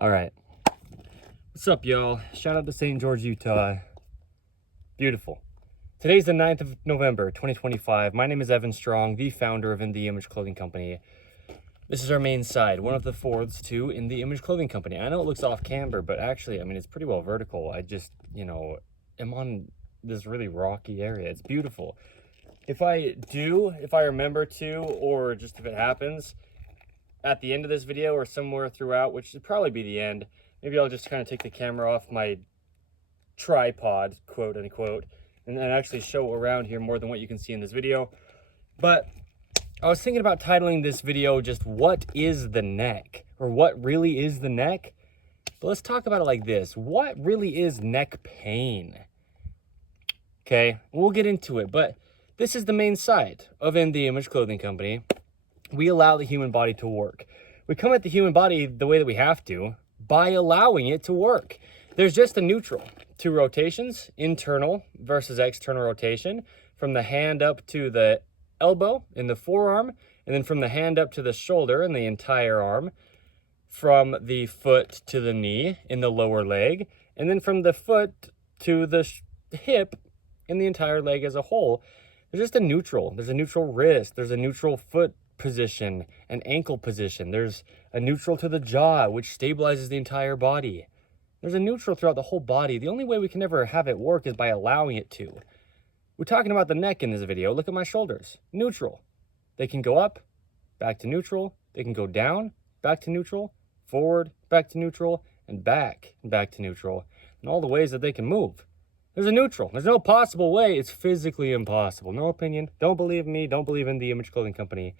All right. What's up, y'all? Shout out to St. George, Utah. Beautiful. Today's the 9th of November, 2025. My name is Evan Strong, the founder of In the Image Clothing Company. This is our main side, one of the fourths to In the Image Clothing Company. I know it looks off camber, but actually, I mean, it's pretty well vertical. I just, am on this really rocky area. It's beautiful. If I remember to, or just if it happens, at the end of this video or somewhere throughout, which should probably be the end, maybe I'll just kind of take the camera off my tripod, quote unquote, and then actually show around here more than what you can see in this video. But I was thinking about titling this video just "What is the neck?" or "What really is the neck?" But let's talk about it like this. What really is neck pain? Okay, we'll get into it, but this is the main side of In the Image Clothing Company. We allow the human body to work. We come at the human body the way that we have to by allowing it to work. There's just a neutral. Two rotations, internal versus external rotation, from the hand up to the elbow in the forearm, and then from the hand up to the shoulder in the entire arm, from the foot to the knee in the lower leg, and then from the foot to the hip in the entire leg as a whole. There's just a neutral. There's a neutral wrist. There's a neutral foot position, an ankle position. There's a neutral to the jaw, which stabilizes the entire body. There's a neutral throughout the whole body. The only way we can ever have it work is by allowing it to. We're talking about the neck in this video. Look at my shoulders. Neutral. They can go up, back to neutral. They can go down, back to neutral, forward, back to neutral, and back to neutral. And all the ways that they can move. There's a neutral. There's no possible way. It's physically impossible. No opinion. Don't believe me. Don't believe in the Image Clothing Company.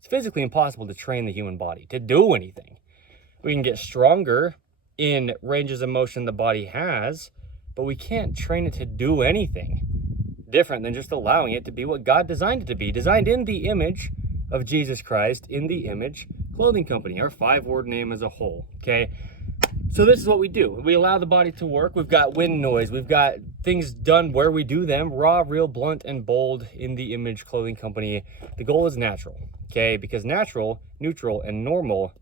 It's physically impossible to train the human body to do anything. We can get stronger in ranges of motion the body has, but we can't train it to do anything different than just allowing it to be what God designed it to be. Designed in the image of Jesus Christ, In the Image Clothing Company, our 5-word name as a whole, okay? So this is what we do. We allow the body to work. We've got wind noise. We've got things done where we do them. Raw, real, blunt, and bold in the Image Clothing Company. The goal is natural, okay? Because natural, neutral, and normal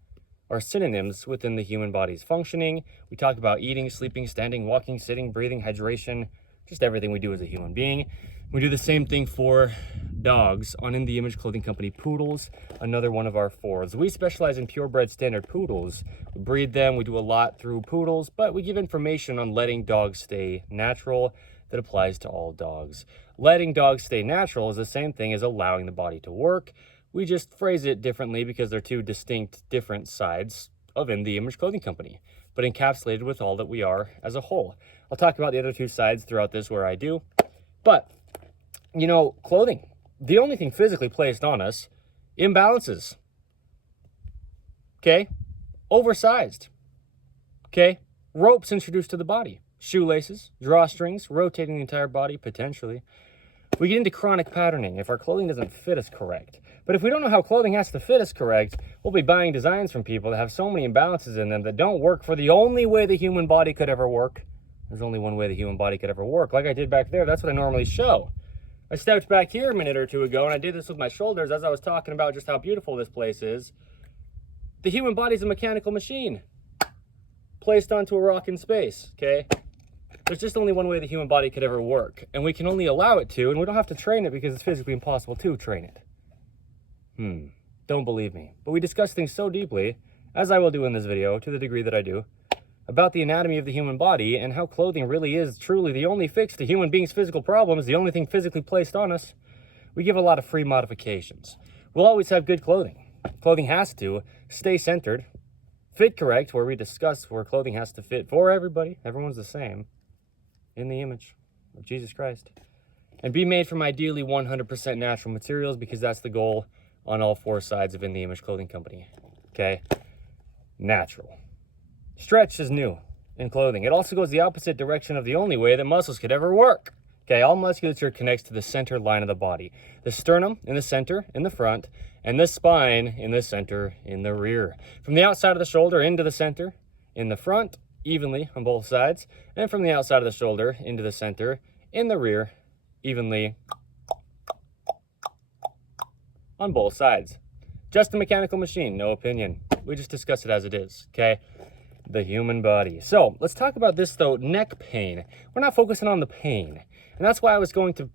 are synonyms within the human body's functioning. We talk about eating, sleeping, standing, walking, sitting, breathing, hydration, just everything we do as a human being. We do the same thing for dogs on In the Image Clothing Company. Poodles, another one of our fours. We specialize in purebred standard poodles. We breed them, we do a lot through poodles, but we give information on letting dogs stay natural that applies to all dogs. Letting dogs stay natural is the same thing as allowing the body to work. We just phrase it differently because they're two distinct, different sides of In the Image Clothing Company, but encapsulated with all that we are as a whole. I'll talk about the other two sides throughout this where I do, but clothing, the only thing physically placed on us, imbalances, okay? Oversized, okay? Ropes introduced to the body, shoelaces, drawstrings, rotating the entire body, potentially. We get into chronic patterning if our clothing doesn't fit us correct. But if we don't know how clothing has to fit us correct, we'll be buying designs from people that have so many imbalances in them that don't work for the only way the human body could ever work. There's only one way the human body could ever work. Like I did back there, that's what I normally show. I stepped back here a minute or two ago, and I did this with my shoulders as I was talking about just how beautiful this place is. The human body is a mechanical machine placed onto a rock in space, okay? There's just only one way the human body could ever work, and we can only allow it to, and we don't have to train it because it's physically impossible to train it. Don't believe me. But we discuss things so deeply, as I will do in this video, to the degree that I do, about the anatomy of the human body and how clothing really is truly the only fix to human beings' physical problems, the only thing physically placed on us. We give a lot of free modifications. We'll always have good clothing. Clothing has to stay centered, fit correct, where we discuss where clothing has to fit for everybody. Everyone's the same in the image of Jesus Christ. And be made from ideally 100% natural materials, because that's the goal on all four sides of In the Image Clothing Company, okay? Natural. Stretch is new in clothing. It also goes the opposite direction of the only way that muscles could ever work. Okay, all musculature connects to the center line of the body. The sternum in the center, in the front, and the spine in the center, in the rear. From the outside of the shoulder into the center, in the front, evenly on both sides, and from the outside of the shoulder into the center, in the rear, evenly on both sides. Just a mechanical machine, no opinion. We just discuss it as it is, okay? the human body. So let's talk about this though, neck pain. We're not focusing on the pain. And that's why I was going to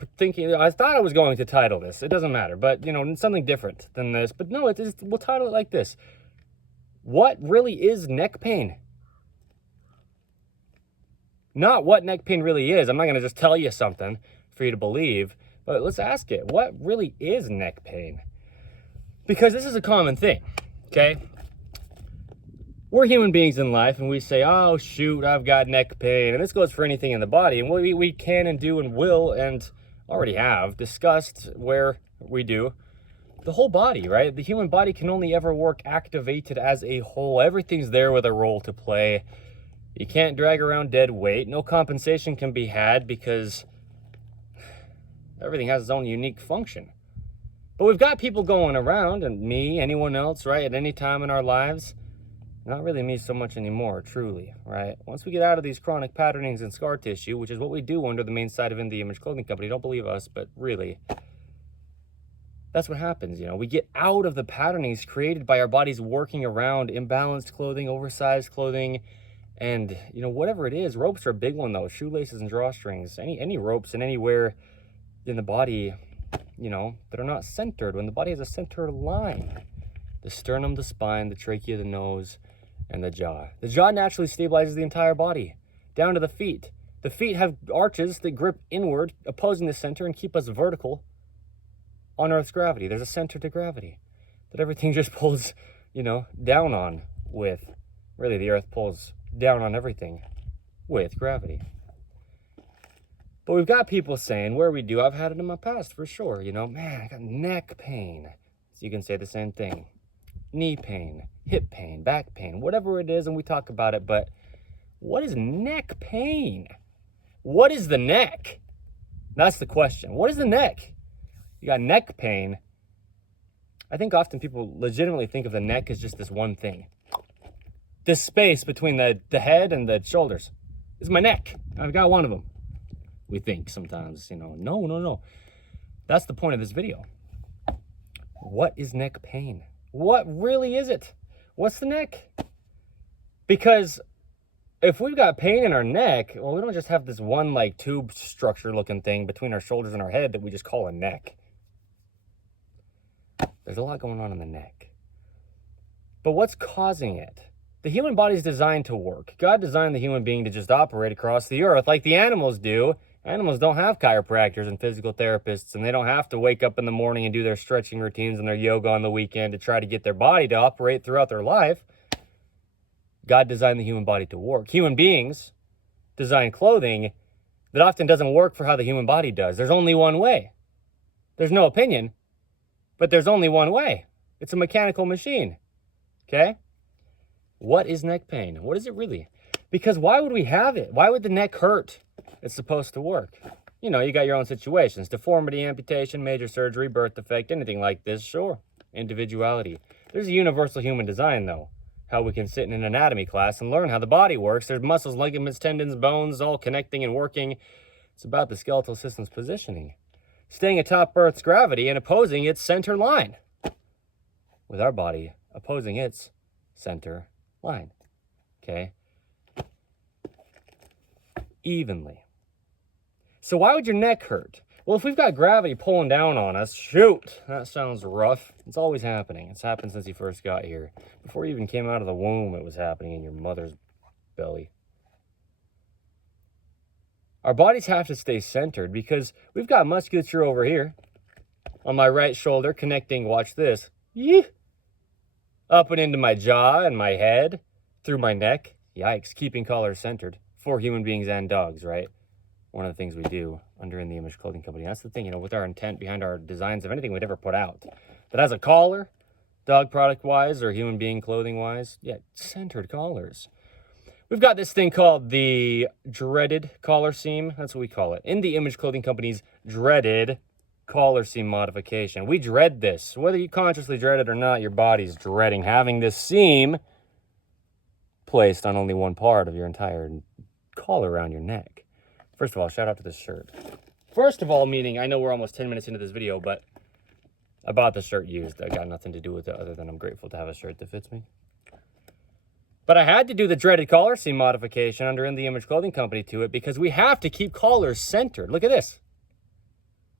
I thought I was going to title this. It doesn't matter, but you know, something different than this. But no, we'll title it like this. What really is neck pain? Not what neck pain really is. I'm not going to just tell you something for you to believe, but let's ask it. What really is neck pain? Because this is a common thing, okay? We're human beings in life, and we say, oh, shoot, I've got neck pain. And this goes for anything in the body. And we can and do and will and already have discussed where we do the whole body, right? The human body can only ever work activated as a whole. Everything's there with a role to play. You can't drag around dead weight. No compensation can be had because everything has its own unique function. But we've got people going around, and me, anyone else, right, at any time in our lives. Not really me so much anymore, truly, right? Once we get out of these chronic patternings and scar tissue, which is what we do under the main side of In The Image Clothing Company, don't believe us, but really, that's what happens, you know? We get out of the patternings created by our bodies working around imbalanced clothing, oversized clothing, and, you know, whatever it is. Ropes are a big one, though. Shoelaces and drawstrings. Any ropes and anywhere in the body, you know, that are not centered. When the body has a center line, the sternum, the spine, the trachea, the nose, and the jaw. The jaw naturally stabilizes the entire body, down to the feet. The feet have arches that grip inward, opposing the center, and keep us vertical on Earth's gravity. There's a center to gravity that everything just pulls, you know, down on with. Really, the Earth pulls down on everything with gravity. But we've got people saying, where we do, I've had it in my past for sure, you know, man, I got neck pain. So you can say the same thing. Knee pain, hip pain, back pain, whatever it is, and we talk about it, but what is neck pain? What is the neck? That's the question. What is the neck? You got neck pain. I think often people legitimately think of the neck as just this one thing. This space between the head and the shoulders is my neck. I've got one of them. We think sometimes, you know, no. That's the point of this video. What is neck pain? What really is it? What's the neck? Because if we've got pain in our neck, well, we don't just have this one like tube structure looking thing between our shoulders and our head that we just call a neck. There's a lot going on in the neck. But what's causing it? The human body is designed to work. God designed the human being to just operate across the earth like the animals do. Animals don't have chiropractors and physical therapists, and they don't have to wake up in the morning and do their stretching routines and their yoga on the weekend to try to get their body to operate throughout their life. God designed the human body to work. Human beings design clothing that often doesn't work for how the human body does. There's only one way. There's no opinion, but there's only one way. It's a mechanical machine, okay? What is neck pain? What is it really? Because why would we have it? Why would the neck hurt? It's supposed to work. You know, you got your own situations. Deformity, amputation, major surgery, birth defect, anything like this, sure. Individuality. There's a universal human design, though. How we can sit in an anatomy class and learn how the body works. There's muscles, ligaments, tendons, bones, all connecting and working. It's about the skeletal system's positioning. Staying atop Earth's gravity and opposing its center line. With our body opposing its center line. Okay? Evenly. So why would your neck hurt? Well, if we've got gravity pulling down on us, shoot, that sounds rough. It's always happening. It's happened since you first got here. Before you even came out of the womb, it was happening in your mother's belly. Our bodies have to stay centered because we've got musculature over here on my right shoulder connecting, watch this, up and into my jaw and my head, through my neck. Yikes, keeping collars centered for human beings and dogs, right? One of the things we do under In The Image Clothing Company. That's the thing, you know, with our intent behind our designs of anything we'd ever put out that has a collar, dog product wise or human being clothing wise, yeah, centered collars. We've got this thing called the dreaded collar seam. That's what we call it. In The Image Clothing Company's dreaded collar seam modification. We dread this. Whether you consciously dread it or not, your body's dreading having this seam placed on only one part of your entire collar around your neck. First of all, shout out to this shirt. First of all, meaning, I know we're almost 10 minutes into this video, but I bought the shirt used. I got nothing to do with it other than I'm grateful to have a shirt that fits me. But I had to do the dreaded collar seam modification under In the Image Clothing Company to it because we have to keep collars centered. Look at this.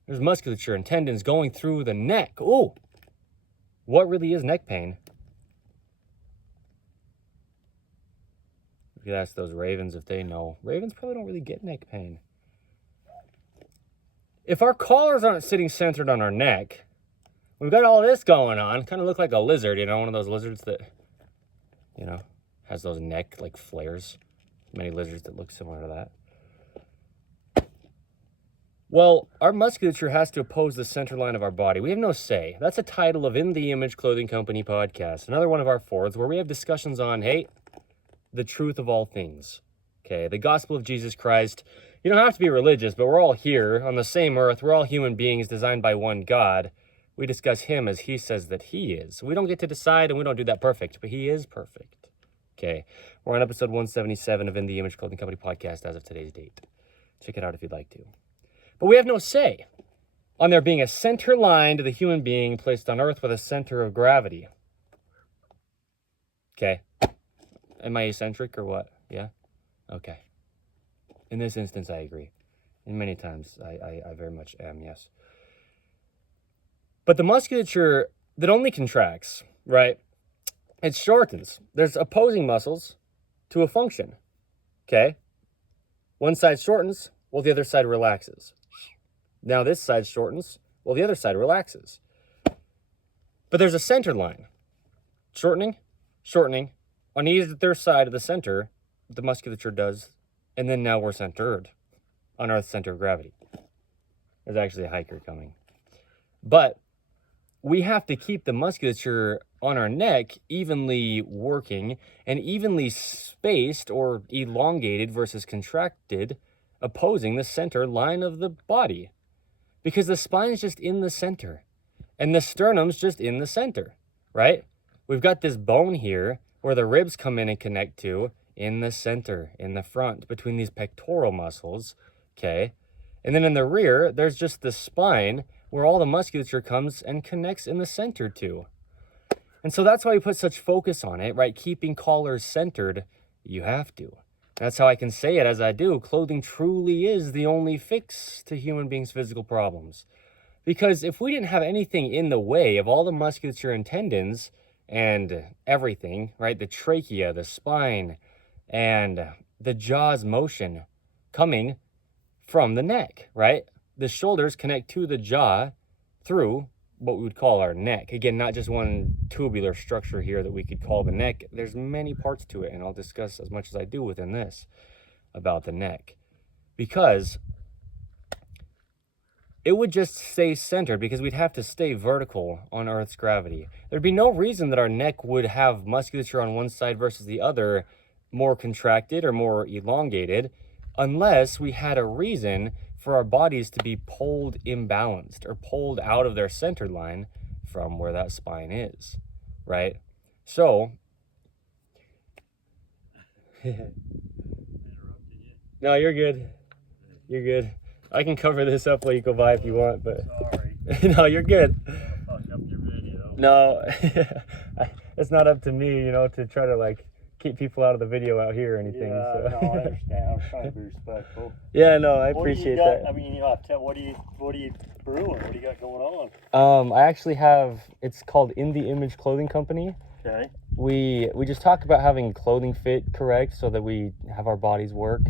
There's musculature and tendons going through the neck. Oh, what really is neck pain? You could ask those ravens if they know. Ravens probably don't really get neck pain. If our collars aren't sitting centered on our neck, we've got all this going on. Kind of look like a lizard, you know, one of those lizards that, you know, has those neck like flares. Many lizards that look similar to that. Well, our musculature has to oppose the center line of our body. We have no say. That's a title of In the Image Clothing Company podcast. Another one of our forwards where we have discussions on, hey, the truth of all things. Okay, the gospel of Jesus Christ. You don't have to be religious, but we're all here on the same earth. We're all human beings designed by one God. We discuss him as he says that he is. We don't get to decide, and we don't do that perfect, but he is perfect. Okay, we're on episode 177 of In the Image Clothing Company podcast as of today's date. Check it out if you'd like to. But we have no say on there being a center line to the human being placed on earth with a center of gravity. Okay. Am I eccentric or what? Yeah? Okay. In this instance, I agree. And many times, I very much am, yes. But the musculature that only contracts, right, it shortens. There's opposing muscles to a function, okay? One side shortens while the other side relaxes. Now this side shortens while the other side relaxes. But there's a center line. Shortening, shortening. On either side of the center, the musculature does. And then now we're centered on Earth's center of gravity. There's actually a hiker coming. But we have to keep the musculature on our neck evenly working and evenly spaced or elongated versus contracted, opposing the center line of the body. Because the spine is just in the center and the sternum's just in the center, right? We've got this bone here where the ribs come in and connect to in the center, in the front, between these pectoral muscles, okay? And then in the rear, there's just the spine where all the musculature comes and connects in the center to. And so that's why we put such focus on it, right? Keeping collars centered, you have to. That's how I can say it as I do. Clothing truly is the only fix to human beings' physical problems. Because if we didn't have anything in the way of all the musculature and tendons and everything, right? The trachea, the spine, and the jaw's motion coming from the neck, right? The shoulders connect to the jaw through what we would call our neck. Again, not just one tubular structure here that we could call the neck. There's many parts to it, and I'll discuss as much as I do within this about the neck. Because it would just stay centered because we'd have to stay vertical on Earth's gravity. There'd be no reason that our neck would have musculature on one side versus the other more contracted or more elongated unless we had a reason for our bodies to be pulled imbalanced or pulled out of their center line from where that spine is, right? So, no, you're good. You're good. I can cover this up while you go by if you want, but sorry. No, you're good. Fuck up your video. No, it's not up to me, you know, to try to like keep people out of the video out here or anything. Yeah, so. no, I understand. I'm trying to be respectful. Yeah, no, I appreciate that. I mean, you know, what are you brewing? What do you got going on? I actually have, it's called In the Image Clothing Company. Okay. We just talk about having clothing fit correct so that we have our bodies work,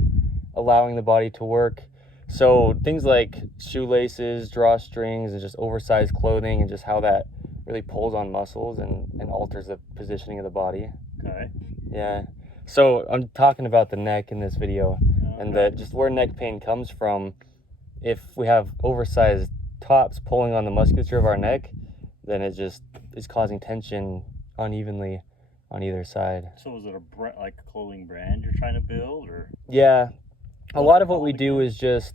allowing the body to work. So things like shoelaces, drawstrings, and just oversized clothing and just how that really pulls on muscles and alters the positioning of the body. Okay. Yeah. So I'm talking about the neck in this video, and that just where neck pain comes from. If we have oversized tops pulling on the musculature of our neck, then it just is causing tension unevenly on either side. So is it like a clothing brand you're trying to build, or? Yeah. A lot of what we do is just,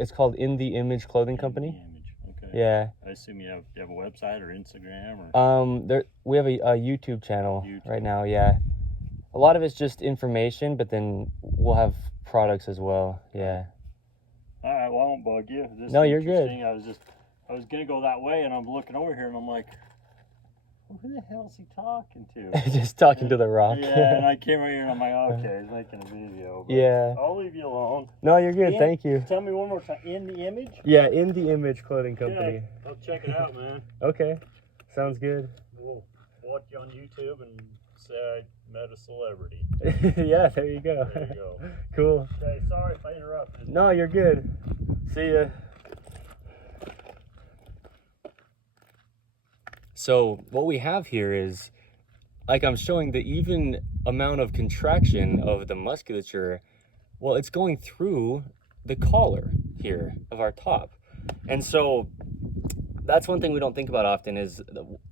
it's called In the Image Clothing Company. Okay. Yeah. I assume you have a website or Instagram or? We have a YouTube channel right now. Yeah. A lot of it's just information, but then we'll have products as well. Yeah. All right. Well, I won't bug you. No, you're good. I was gonna go that way, and I'm looking over here, and I'm like, who the hell is he talking to? Just talking to the rock. Yeah, and I came right here and I'm like, okay, he's making a video. But Yeah. I'll leave you alone. No, you're good. Thank you. Tell me one more time. In the Image? Yeah, In the Image Clothing Company. Okay, I'll check it out, man. Okay. Sounds good. We'll watch you on YouTube and say I met a celebrity. Yeah, there you go. There you go. Cool. Okay, sorry if I interrupted. No, you're good. See ya. So what we have here is, like I'm showing, the even amount of contraction of the musculature, well, it's going through the collar here of our top. And so that's one thing we don't think about often, is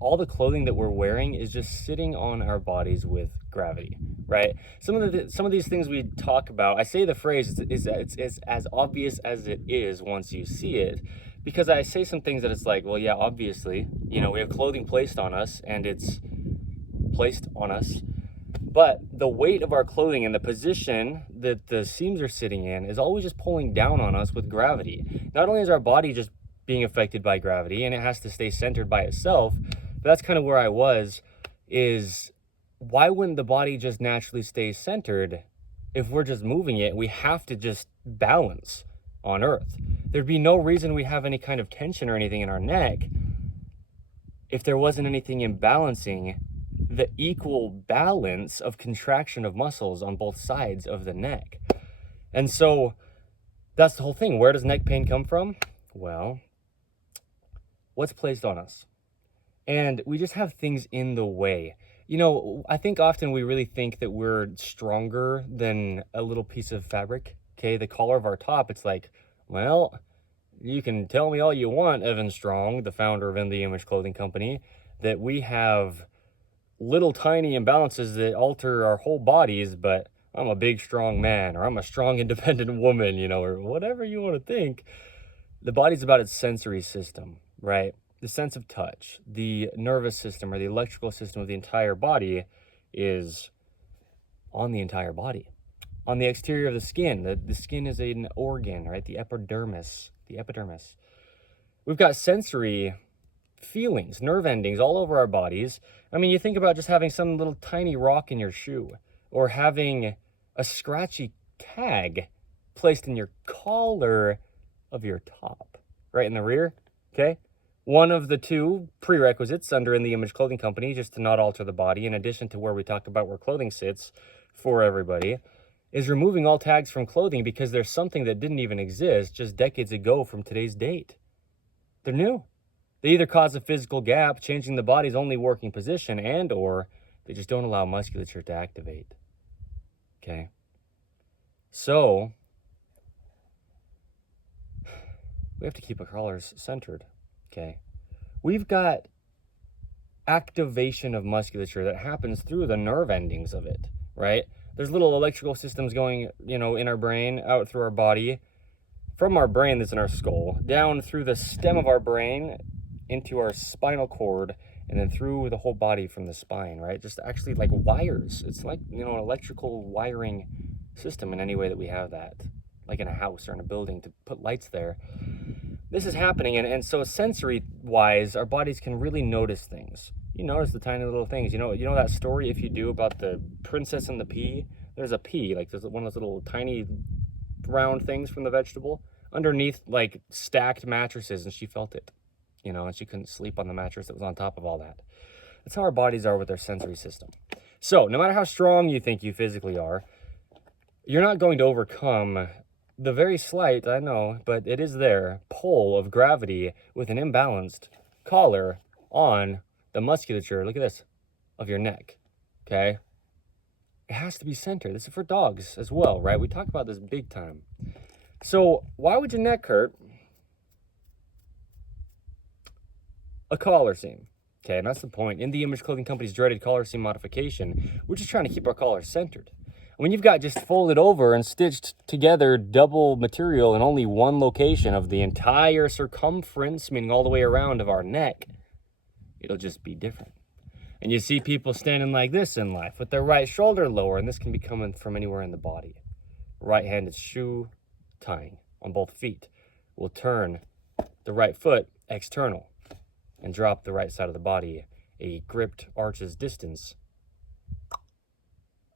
all the clothing that we're wearing is just sitting on our bodies with gravity, right? Some of these things we talk about, I say the phrase is as obvious as it is once you see it, because I say some things that it's like, well, yeah, obviously, you know, we have clothing placed on us and it's placed on us, but the weight of our clothing and the position that the seams are sitting in is always just pulling down on us with gravity. Not only is our body just being affected by gravity and it has to stay centered by itself, but that's kind of where I was, is why wouldn't the body just naturally stay centered? If we're just moving it, we have to just balance on Earth. There'd be no reason we have any kind of tension or anything in our neck if there wasn't anything imbalancing the equal balance of contraction of muscles on both sides of the neck. And so that's the whole thing. Where does neck pain come from? Well, what's placed on us? And we just have things in the way. You know, I think often we really think that we're stronger than a little piece of fabric. Okay, the collar of our top, it's like, well, you can tell me all you want, Evan Strong, the founder of In the Image Clothing Company, that we have little tiny imbalances that alter our whole bodies, but I'm a big, strong man, or I'm a strong, independent woman, you know, or whatever you want to think. The body's about its sensory system, right? The sense of touch, the nervous system, or the electrical system of the entire body is on the entire body. On the exterior of the skin, the skin is an organ, right? The epidermis. We've got sensory feelings, nerve endings all over our bodies. I mean, you think about just having some little tiny rock in your shoe, or having a scratchy tag placed in your collar of your top, right in the rear, okay? One of the two prerequisites under In the Image Clothing Company, just to not alter the body, in addition to where we talk about where clothing sits for everybody, is removing all tags from clothing, because there's something that didn't even exist just decades ago from today's date. They're new. They either cause a physical gap, changing the body's only working position, and or they just don't allow musculature to activate. Okay? So we have to keep our collars centered. Okay? We've got activation of musculature that happens through the nerve endings of it, right? There's little electrical systems going, you know, in our brain, out through our body, from our brain that's in our skull, down through the stem of our brain, into our spinal cord, and then through the whole body from the spine, right? Just actually like wires. It's like, you know, an electrical wiring system in any way that we have that, like in a house or in a building, to put lights there. This is happening, and so sensory-wise, our bodies can really notice things. You notice the tiny little things. You know that story, if you do, about the princess and the pea? There's a pea, like there's one of those little tiny round things from the vegetable underneath like stacked mattresses, and she felt it, you know, and she couldn't sleep on the mattress that was on top of all that. That's how our bodies are with their sensory system. So no matter how strong you think you physically are, you're not going to overcome the very slight, I know, but it is there, pull of gravity with an imbalanced collar on the musculature, look at this, of your neck, okay? It has to be centered. This is for dogs as well, right? We talk about this big time. So why would your neck hurt? A collar seam. Okay, and that's the point. In the Image Clothing Company's dreaded collar seam modification, we're just trying to keep our collars centered. When you've got just folded over and stitched together double material in only one location of the entire circumference, meaning all the way around of our neck, it'll just be different. And you see people standing like this in life with their right shoulder lower, and this can be coming from anywhere in the body. Right-handed shoe tying on both feet will turn the right foot external and drop the right side of the body a gripped arch's distance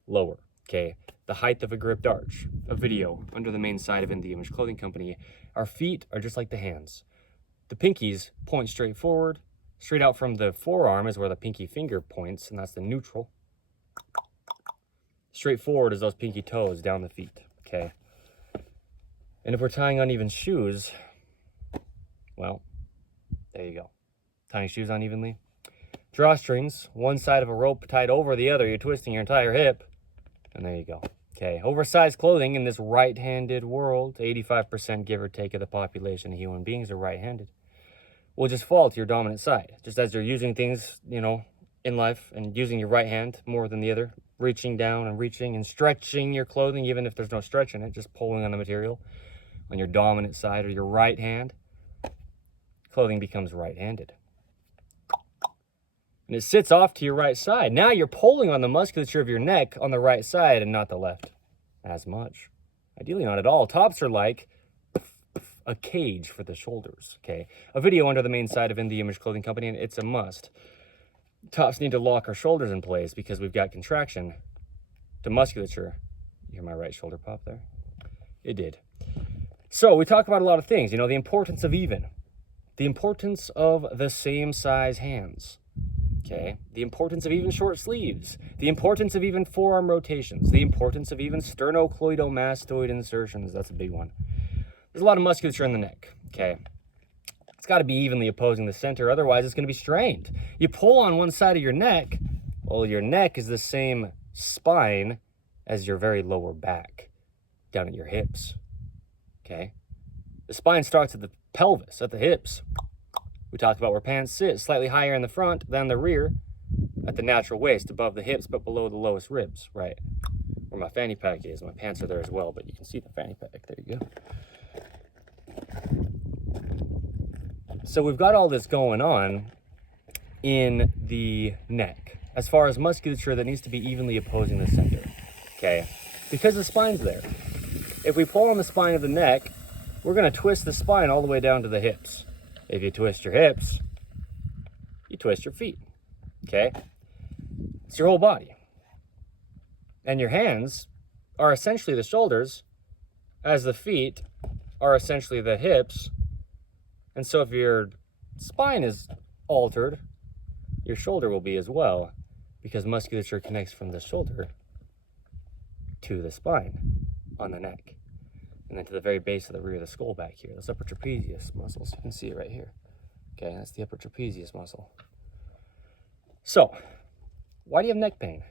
lower, okay? The height of a gripped arch. A video under the main side of In The Image Clothing Company. Our feet are just like the hands. The pinkies point straight forward. Straight out from the forearm is where the pinky finger points, and that's the neutral. Straight forward is those pinky toes down the feet, okay? And if we're tying uneven shoes, well, there you go. Tying shoes unevenly. Drawstrings, one side of a rope tied over the other, you're twisting your entire hip, and there you go. Okay, oversized clothing in this right-handed world, 85% give or take of the population of human beings are right-handed, will just fall to your dominant side. Just as you're using things, you know, in life and using your right hand more than the other, reaching down and reaching and stretching your clothing, even if there's no stretch in it, just pulling on the material on your dominant side or your right hand, clothing becomes right-handed. And it sits off to your right side. Now you're pulling on the musculature of your neck on the right side and not the left as much. Ideally not at all. Tops are like a cage for the shoulders, okay? A video under the main side of In The Image Clothing Company, and it's a must. Tops need to lock our shoulders in place because we've got contraction to musculature. You hear my right shoulder pop there? It did. So we talk about a lot of things, you know, the importance of even. The importance of the same size hands. Okay, the importance of even short sleeves, the importance of even forearm rotations, the importance of even sternocleidomastoid insertions. That's a big one. There's a lot of musculature in the neck, okay? It's got to be evenly opposing the center, otherwise it's going to be strained. You pull on one side of your neck, well, your neck is the same spine as your very lower back, down at your hips, okay? The spine starts at the pelvis, at the hips. We talked about where pants sit, slightly higher in the front than the rear, at the natural waist, above the hips, but below the lowest ribs, right? Where my fanny pack is. My pants are there as well, but you can see the fanny pack. There you go. So we've got all this going on in the neck, as far as musculature that needs to be evenly opposing the center, okay? Because the spine's there. If we pull on the spine of the neck, we're going to twist the spine all the way down to the hips. If you twist your hips, you twist your feet, okay? It's your whole body. And your hands are essentially the shoulders, as the feet are essentially the hips. And so if your spine is altered, your shoulder will be as well, because musculature connects from the shoulder to the spine on the neck. And then to the very base of the rear of the skull back here. Those upper trapezius muscles. You can see it right here. Okay, that's the upper trapezius muscle. So, why do you have neck pain?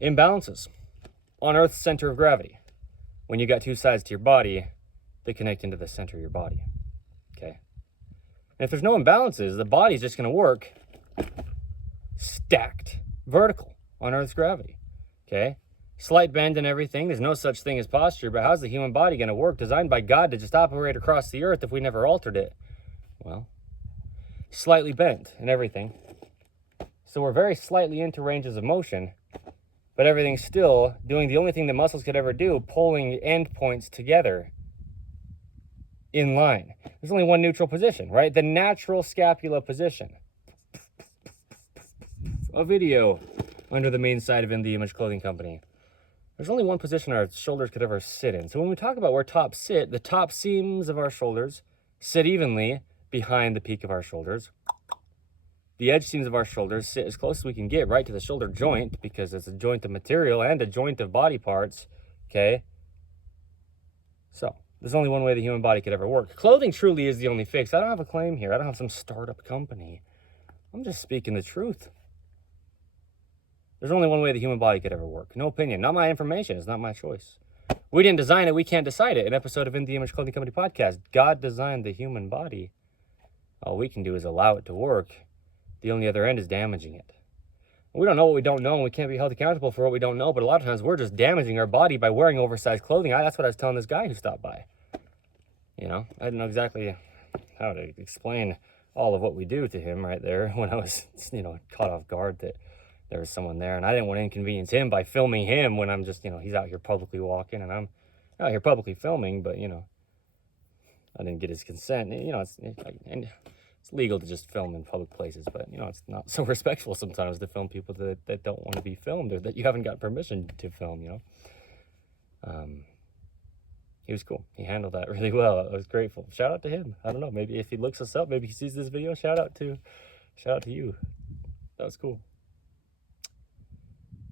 Imbalances on Earth's center of gravity. When you got two sides to your body, they connect into the center of your body. Okay? And if there's no imbalances, the body's just going to work stacked, vertical on Earth's gravity. Okay? Slight bend and everything. There's no such thing as posture, but how's the human body going to work? Designed by God to just operate across the earth if we never altered it. Well, slightly bent and everything. So we're very slightly into ranges of motion, but everything's still doing the only thing that muscles could ever do, pulling end points together in line. There's only one neutral position, right? The natural scapula position. A video under the main side of In The Image Clothing Company. There's only one position our shoulders could ever sit in. So when we talk about where tops sit, the top seams of our shoulders sit evenly behind the peak of our shoulders. The edge seams of our shoulders sit as close as we can get right to the shoulder joint, because it's a joint of material and a joint of body parts, okay? So there's only one way the human body could ever work. Clothing truly is the only fix. I don't have a claim here. I don't have some startup company. I'm just speaking the truth. There's only one way the human body could ever work. No opinion. Not my information. It's not my choice. We didn't design it. We can't decide it. An episode of In The Image Clothing Company podcast. God designed the human body. All we can do is allow it to work. The only other end is damaging it. We don't know what we don't know, and we can't be held accountable for what we don't know, but a lot of times we're just damaging our body by wearing oversized clothing. That's what I was telling this guy who stopped by. You know, I didn't know exactly how to explain all of what we do to him right there when I was, caught off guard that there was someone there, and I didn't want to inconvenience him by filming him when I'm just, he's out here publicly walking, and I'm out here publicly filming, but, I didn't get his consent. And it's legal to just film in public places, but you know, it's not so respectful sometimes to film people that don't want to be filmed or that you haven't got permission to film, you know. He was cool. He handled that really well. I was grateful. Shout out to him. I don't know, maybe if he looks us up, maybe he sees this video, shout out to you. That was cool.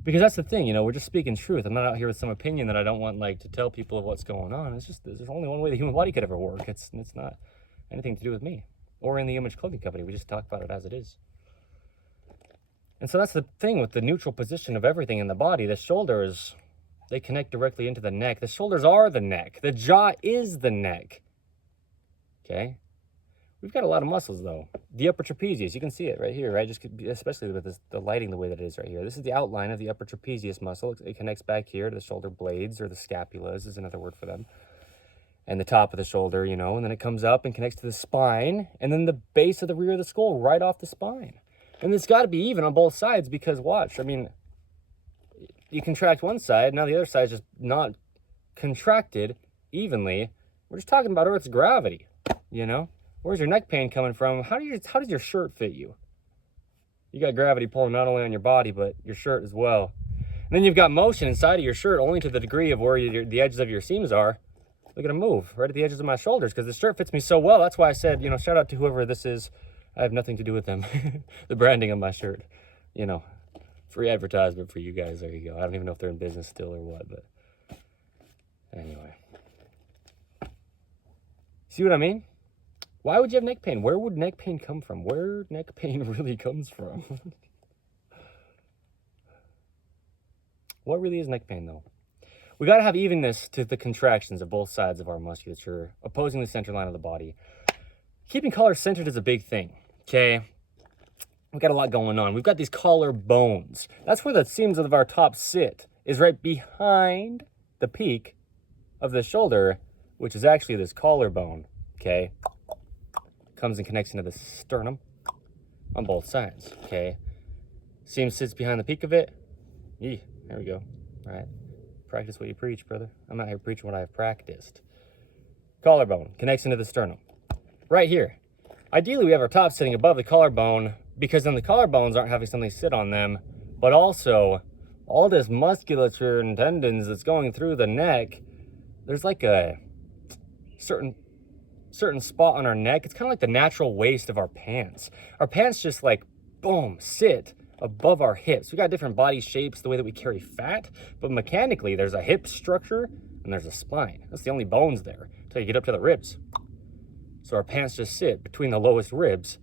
Because that's the thing, you know, we're just speaking truth. I'm not out here with some opinion that I don't want, like, to tell people of what's going on. It's just, there's only one way the human body could ever work. It's not anything to do with me or in the Image Clothing Company. We just talk about it as it is. And so that's the thing with the neutral position of everything in the body. The shoulders, they connect directly into the neck. The shoulders are the neck. The jaw is the neck. Okay? We've got a lot of muscles, though. The upper trapezius, you can see it right here, right? Just especially with the lighting the way that it is right here. This is the outline of the upper trapezius muscle. It connects back here to the shoulder blades, or the scapulas is another word for them. And the top of the shoulder, you know, and then it comes up and connects to the spine, and then the base of the rear of the skull right off the spine. And it's got to be even on both sides because, watch, I mean, you contract one side, now the other side is just not contracted evenly. We're just talking about Earth's gravity, you know? Where's your neck pain coming from? How does your shirt fit you? You got gravity pulling not only on your body, but your shirt as well. And then you've got motion inside of your shirt only to the degree of where the edges of your seams are. Look at them move right at the edges of my shoulders because the shirt fits me so well. That's why I said, you know, shout out to whoever this is. I have nothing to do with them. The branding of my shirt, you know, free advertisement for you guys. There you go. I don't even know if they're in business still or what, but anyway. See what I mean? Why would you have neck pain? Where would neck pain come from? Where neck pain really comes from? What really is neck pain, though? We got to have evenness to the contractions of both sides of our musculature, opposing the center line of the body. Keeping collar centered is a big thing, okay? We've got a lot going on. We've got these collar bones. That's where the seams of our top sit, is right behind the peak of the shoulder, which is actually this collarbone, okay? Comes and connects into the sternum on both sides, okay? Seam sits behind the peak of it. There we go, all right? Practice what you preach, brother. I'm out here preaching what I've practiced. Collarbone connects into the sternum. Right here. Ideally, we have our top sitting above the collarbone because then the collarbones aren't having something sit on them, but also all this musculature and tendons that's going through the neck, there's like a certain spot on our neck. It's kind of like the natural waist of our pants. Our pants just like, boom, sit above our hips. We got different body shapes, the way that we carry fat, but mechanically there's a hip structure and there's a spine. That's the only bones there until you get up to the ribs. So our pants just sit between the lowest ribs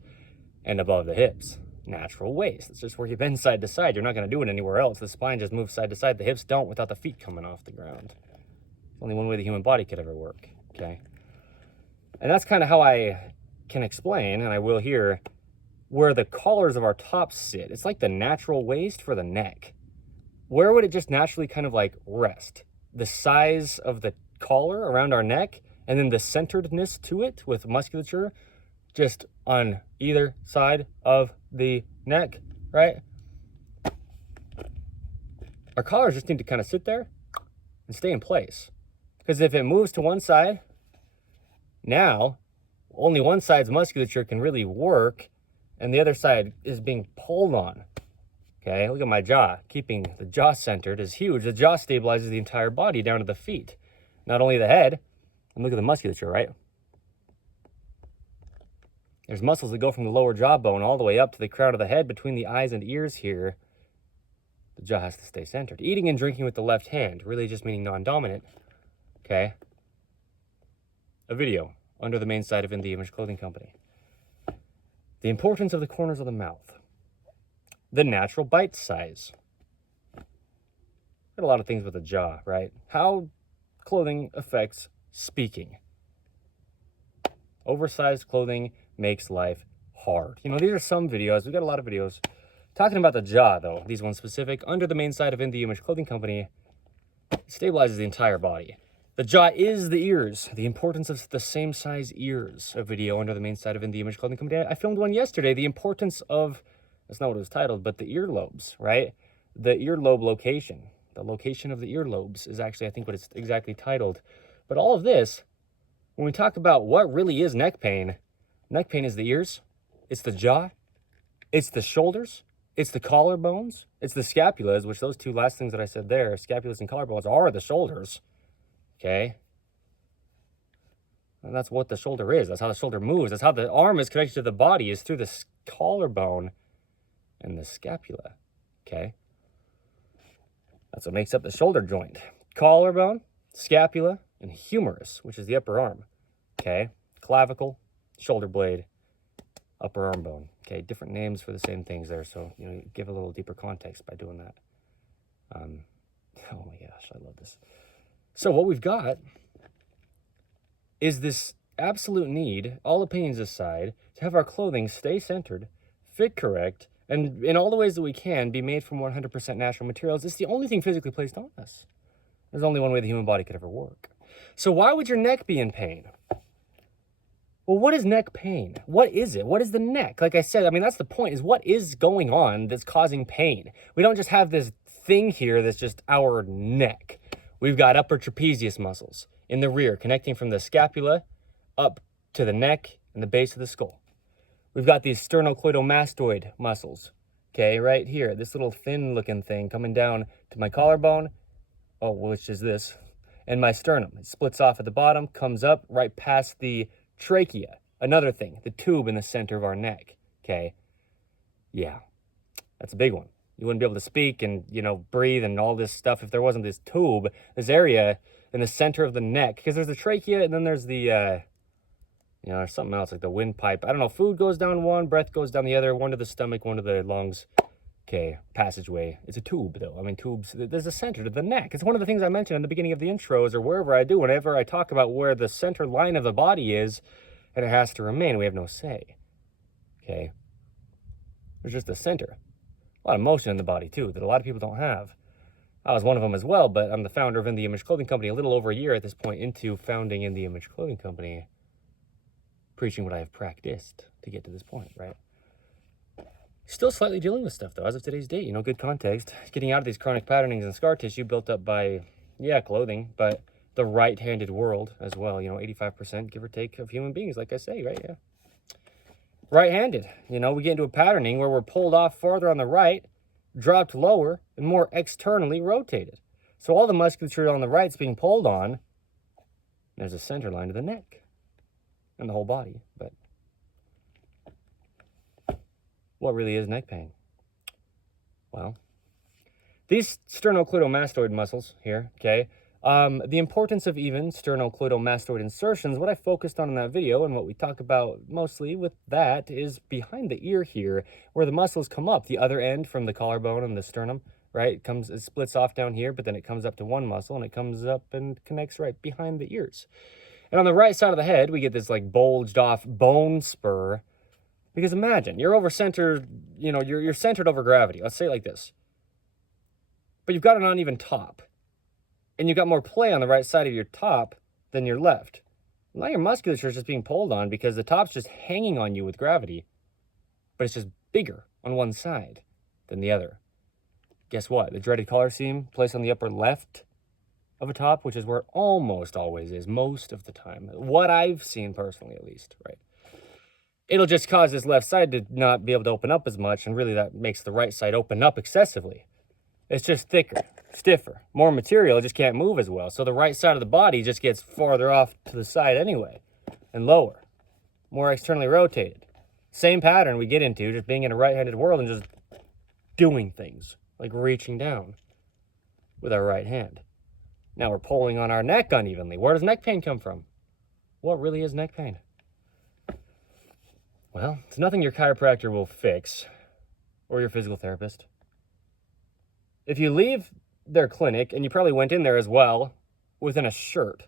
and above the hips. Natural waist. It's just where you bend side to side. You're not going to do it anywhere else. The spine just moves side to side. The hips don't without the feet coming off the ground. There's only one way the human body could ever work, okay? And that's kind of how I can explain, and I will here, where the collars of our tops sit. It's like the natural waist for the neck. Where would it just naturally kind of like rest? The size of the collar around our neck, and then the centeredness to it with musculature just on either side of the neck, right? Our collars just need to kind of sit there and stay in place. Because if it moves to one side, now only one side's musculature can really work and the other side is being pulled on. Okay, look at my jaw. Keeping the jaw centered is huge. The jaw stabilizes the entire body down to the feet. Not only the head, and look at the musculature, right? There's muscles that go from the lower jawbone all the way up to the crown of the head between the eyes and ears here. The jaw has to stay centered. Eating and drinking with the left hand, really just meaning non-dominant. Okay. A video under the main site of the Image Clothing Company. The importance of the corners of the mouth. The natural bite size. Got a lot of things with the jaw, right? How clothing affects speaking. Oversized clothing makes life hard. You know, these are some videos. We've got a lot of videos talking about the jaw, though. These ones specific. Under the main site of the Image Clothing Company, it stabilizes the entire body. The jaw is the ears. The importance of the same size ears. A video under the main site of the Image Clothing Company. I filmed one yesterday. The importance of, that's not what it was titled, but the earlobes, right? The earlobe location. The location of the earlobes is actually, I think, what it's exactly titled. But all of this, when we talk about what really is neck pain is the ears, It's the jaw. It's the shoulders. It's the collarbones. It's the scapulas, which those two last things that I said there, scapulas and collarbones, are the shoulders. Okay? And that's what the shoulder is. That's how the shoulder moves. That's how the arm is connected to the body, is through the collarbone and the scapula. Okay? That's what makes up the shoulder joint. Collarbone, scapula, and humerus, which is the upper arm. Okay? Clavicle, shoulder blade, upper arm bone. Okay? Different names for the same things there, so you give a little deeper context by doing that. Oh my gosh, I love this. So what we've got is this absolute need, all opinions aside, to have our clothing stay centered, fit correct, and in all the ways that we can, be made from 100% natural materials. It's the only thing physically placed on us. There's only one way the human body could ever work. So why would your neck be in pain? Well, what is neck pain? What is it? What is the neck? Like I said, I mean, that's the point, is what is going on that's causing pain? We don't just have this thing here that's just our neck. We've got upper trapezius muscles in the rear, connecting from the scapula up to the neck and the base of the skull. We've got these sternocleidomastoid muscles, okay, right here. This little thin-looking thing coming down to my collarbone, which is this, and my sternum. It splits off at the bottom, comes up right past the trachea. Another thing, the tube in the center of our neck, okay? Yeah, that's a big one. You wouldn't be able to speak and, breathe and all this stuff if there wasn't this tube, this area in the center of the neck, because there's the trachea and then there's the, there's something else like the windpipe. I don't know, food goes down one, breath goes down the other, one to the stomach, one to the lungs. Okay, passageway. It's a tube, though. I mean, tubes, there's a center to the neck. It's one of the things I mentioned in the beginning of the intros, or wherever I do, whenever I talk about where the center line of the body is, and it has to remain. We have no say. Okay? There's just the center. A lot of motion in the body, too, that a lot of people don't have. I was one of them as well, but I'm the founder of InTheImage Clothing Company, a little over a year at this point into founding InTheImage Clothing Company, preaching what I have practiced to get to this point, right? Still slightly dealing with stuff, though, as of today's date. Good context. Getting out of these chronic patternings and scar tissue built up by, clothing, but the right-handed world as well. 85%, give or take, of human beings, like I say, right? Yeah. Right-handed. We get into a patterning where we're pulled off farther on the right, dropped lower, and more externally rotated. So all the musculature on the right's being pulled on. There's a center line to the neck and the whole body, but what really is neck pain? Well, these sternocleidomastoid muscles here, okay, the importance of even sternocleidomastoid insertions, what I focused on in that video and what we talk about mostly with that is behind the ear here, where the muscles come up, the other end from the collarbone and the sternum, right? It splits off down here, but then it comes up to one muscle and it comes up and connects right behind the ears. And on the right side of the head, we get this like bulged off bone spur. Because imagine, you're over-centered, you're centered over gravity. Let's say it like this. But you've got an uneven top. And you've got more play on the right side of your top than your left. Now your musculature is just being pulled on because the top's just hanging on you with gravity. But it's just bigger on one side than the other. Guess what? The dreaded collar seam placed on the upper left of a top, which is where it almost always is, most of the time. What I've seen personally, at least, right? It'll just cause this left side to not be able to open up as much, and really that makes the right side open up excessively. It's just thicker, stiffer, more material, it just can't move as well. So the right side of the body just gets farther off to the side anyway, and lower, more externally rotated. Same pattern we get into, just being in a right-handed world and just doing things, like reaching down with our right hand. Now we're pulling on our neck unevenly. Where does neck pain come from? What really is neck pain? Well, it's nothing your chiropractor will fix, or your physical therapist. If you leave their clinic, and you probably went in there as well, within a shirt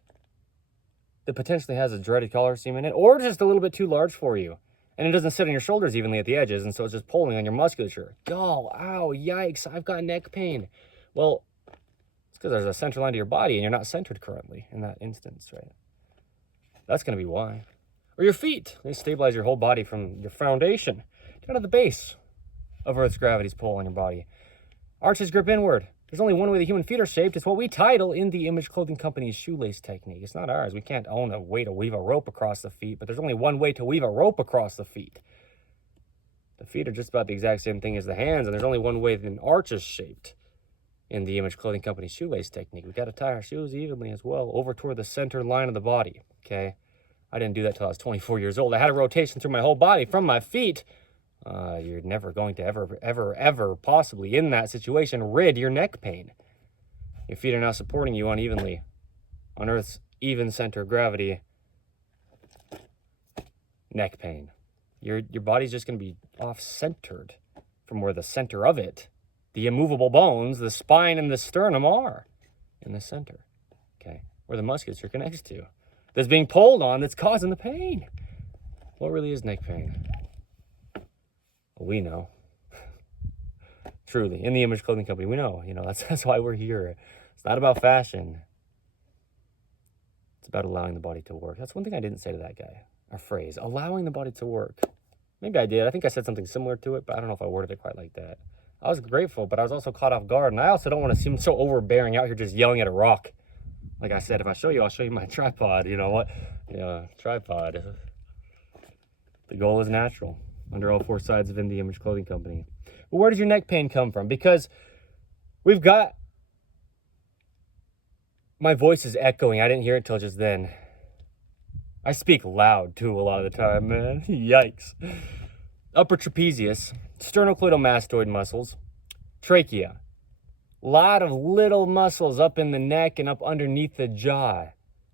that potentially has a dreaded collar seam in it, or just a little bit too large for you, and it doesn't sit on your shoulders evenly at the edges, and so it's just pulling on your musculature. Oh, ow, yikes, I've got neck pain. Well, it's because there's a center line to your body, and you're not centered currently in that instance, right? That's going to be why. Or your feet. They stabilize your whole body from your foundation down to the base of Earth's gravity's pull on your body. Arches grip inward. There's only one way the human feet are shaped. It's what we title InTheImage Clothing Company's shoelace technique. It's not ours. We can't own a way to weave a rope across the feet, but there's only one way to weave a rope across the feet. The feet are just about the exact same thing as the hands, and there's only one way an arch is shaped in the Image Clothing Company shoelace technique. We got to tie our shoes evenly as well, over toward the center line of the body, okay? I didn't do that till I was 24 years old. I had a rotation through my whole body from my feet. You're never going to ever possibly in that situation rid your neck pain. Your feet are now supporting you unevenly on Earth's even center of gravity. Neck pain. Your body's just going to be off-centered from where the center of it, the immovable bones, the spine and the sternum are in the center, okay, where the musculature connects to. That's being pulled on, that's causing the pain. What really is neck pain? Well, we know. Truly, in the Image Clothing Company, we know. That's why we're here. It's not about fashion. It's about allowing the body to work. That's one thing I didn't say to that guy. A phrase, allowing the body to work. Maybe I did. I think I said something similar to it, but I don't know if I worded it quite like that. I was grateful, but I was also caught off guard, and I also don't want to seem so overbearing out here just yelling at a rock. Like I said, if I show you, I'll show you my tripod. You know what? Tripod. The goal is natural under all four sides of the Image Clothing Company. But where does your neck pain come from? Because we've got... My voice is echoing. I didn't hear it till just then. I speak loud, too, a lot of the time, man. Yikes. Upper trapezius, sternocleidomastoid muscles, trachea. Lot of little muscles up in the neck and up underneath the jaw.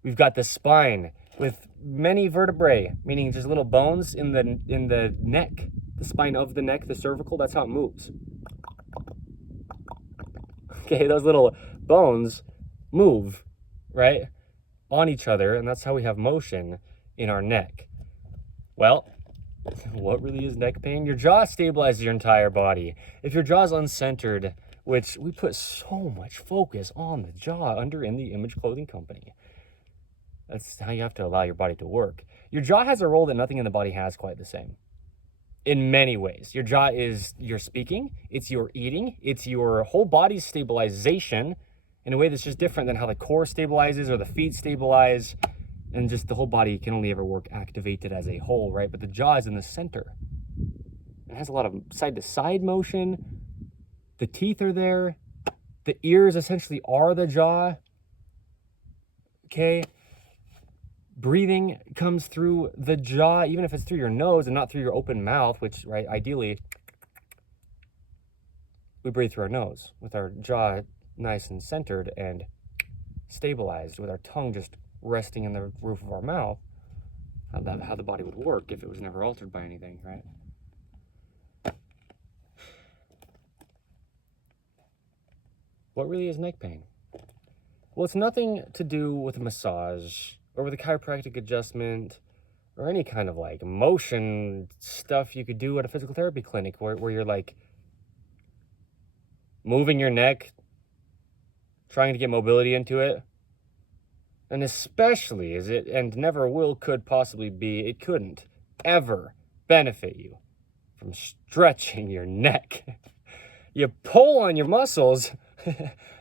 We've got the spine with many vertebrae, meaning just little bones in the neck. The spine of the neck, the cervical, that's how it moves. Okay, those little bones move, right, on each other, and that's how we have motion in our neck. Well, what really is neck pain? Your jaw stabilizes your entire body. If your jaw's uncentered, which we put so much focus on the jaw under in the Image Clothing Company, that's how you have to allow your body to work. Your jaw has a role that nothing in the body has quite the same. In many ways. Your jaw is your speaking, it's your eating, it's your whole body's stabilization in a way that's just different than how the core stabilizes or the feet stabilize, and just the whole body can only ever work activated as a whole, right? But the jaw is in the center. It has a lot of side-to-side motion. The teeth are there. The ears essentially are the jaw. Okay? Breathing comes through the jaw, even if it's through your nose and not through your open mouth, which, right, ideally, we breathe through our nose with our jaw nice and centered and stabilized, with our tongue just resting in the roof of our mouth. How the body would work if it was never altered by anything, right? What really is neck pain? Well, it's nothing to do with a massage or with a chiropractic adjustment or any kind of like motion stuff you could do at a physical therapy clinic where you're like moving your neck, trying to get mobility into it. And especially as it, and never will, could possibly be, it couldn't ever benefit you from stretching your neck. You pull on your muscles,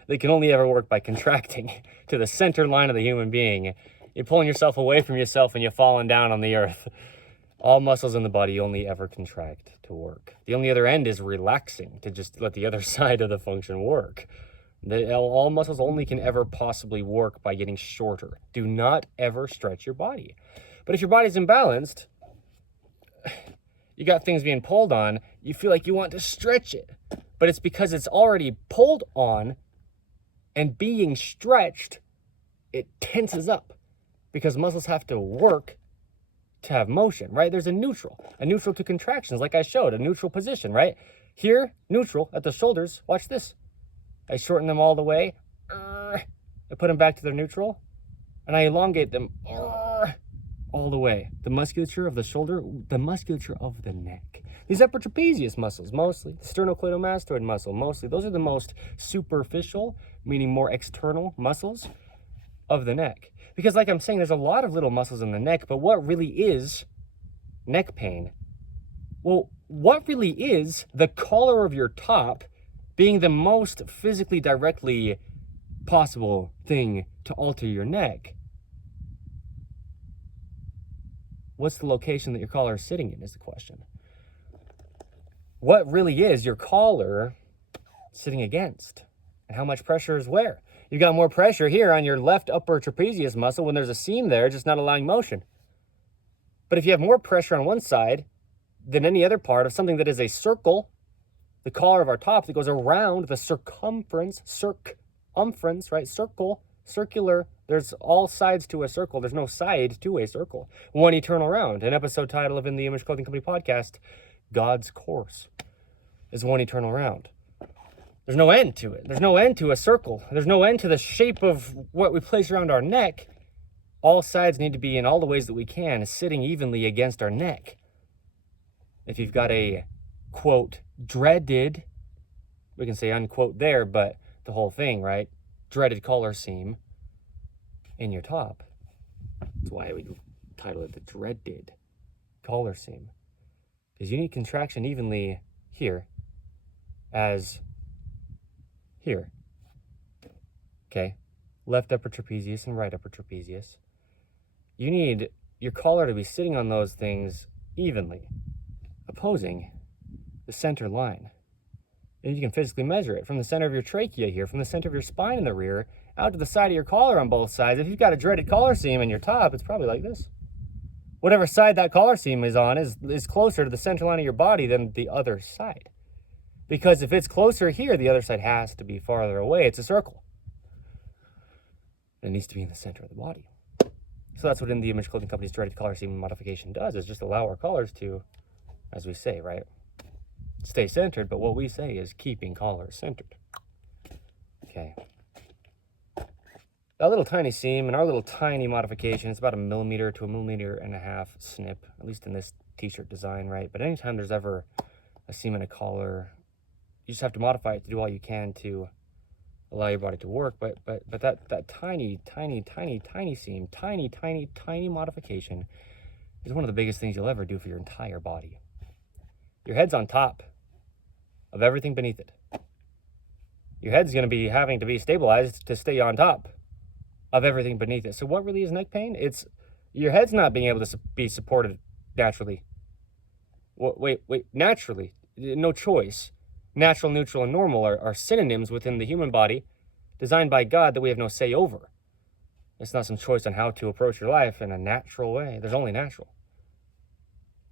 they can only ever work by contracting to the center line of the human being. You're pulling yourself away from yourself and you're falling down on the earth. All muscles in the body only ever contract to work. The only other end is relaxing to just let the other side of the function work. All muscles only can ever possibly work by getting shorter. Do not ever stretch your body. But if your body's imbalanced, you got things being pulled on, you feel like you want to stretch it. But it's because it's already pulled on and being stretched, it tenses up because muscles have to work to have motion, right? There's a neutral to contractions, like I showed, a neutral position, right? Here, neutral at the shoulders. Watch this. I shorten them all the way. I put them back to their neutral, and I elongate them all the way. The musculature of the shoulder, the musculature of the neck. These upper trapezius muscles, mostly. The sternocleidomastoid muscle, mostly. Those are the most superficial, meaning more external muscles of the neck. Because like I'm saying, there's a lot of little muscles in the neck, but what really is neck pain? Well, what really is the collar of your top being the most physically directly possible thing to alter your neck? What's the location that your collar is sitting in is the question. what really is your collar sitting against, and how much pressure is where. You got more pressure here on your left upper trapezius muscle when there's a seam there, just not allowing motion. But if you have more pressure on one side than any other part of something that is a circle, the collar of our top that goes around the circumference, right? Circle, circular. There's all sides to a circle. There's no side to a circle. One eternal round. An episode title of In the Image Clothing Company podcast, God's course is one eternal round. There's no end to it. There's no end to a circle. There's no end to the shape of what we place around our neck. All sides need to be, in all the ways that we can, sitting evenly against our neck. If you've got a, quote, dreaded, we can say unquote there, but the whole thing, right? Dreaded collar seam in your top. That's why we title it the dreaded collar seam. Because you need contraction evenly here as here. Okay? Left upper trapezius and right upper trapezius. You need your collar to be sitting on those things evenly, opposing the center line. And you can physically measure it from the center of your trachea here, from the center of your spine in the rear, out to the side of your collar on both sides. If you've got a dreaded collar seam in your top, it's probably like this. Whatever side that collar seam is on is closer to the center line of your body than the other side. Because if it's closer here, the other side has to be farther away. It's a circle. It needs to be in the center of the body. So that's what In the Image Clothing Company's dreaded collar seam modification does, is just allow our collars to, as we say, right, stay centered, but what we say is keeping collars centered. Okay. That little tiny seam and our little tiny modification, it's about 1 millimeter to 1.5 millimeter snip, at least in this t-shirt design, right? But anytime there's ever a seam in a collar, you just have to modify it to do all you can to allow your body to work. But that tiny seam, tiny modification is one of the biggest things you'll ever do for your entire body. Your head's on top of everything beneath it. Your head's going to be having to be stabilized to stay on top of everything beneath it. So what really is neck pain? It's your head's not being able to be supported naturally. Wait, naturally. No choice. Natural, neutral, and normal are synonyms within the human body designed by God that we have no say over. It's not some choice on how to approach your life in a natural way. There's only natural.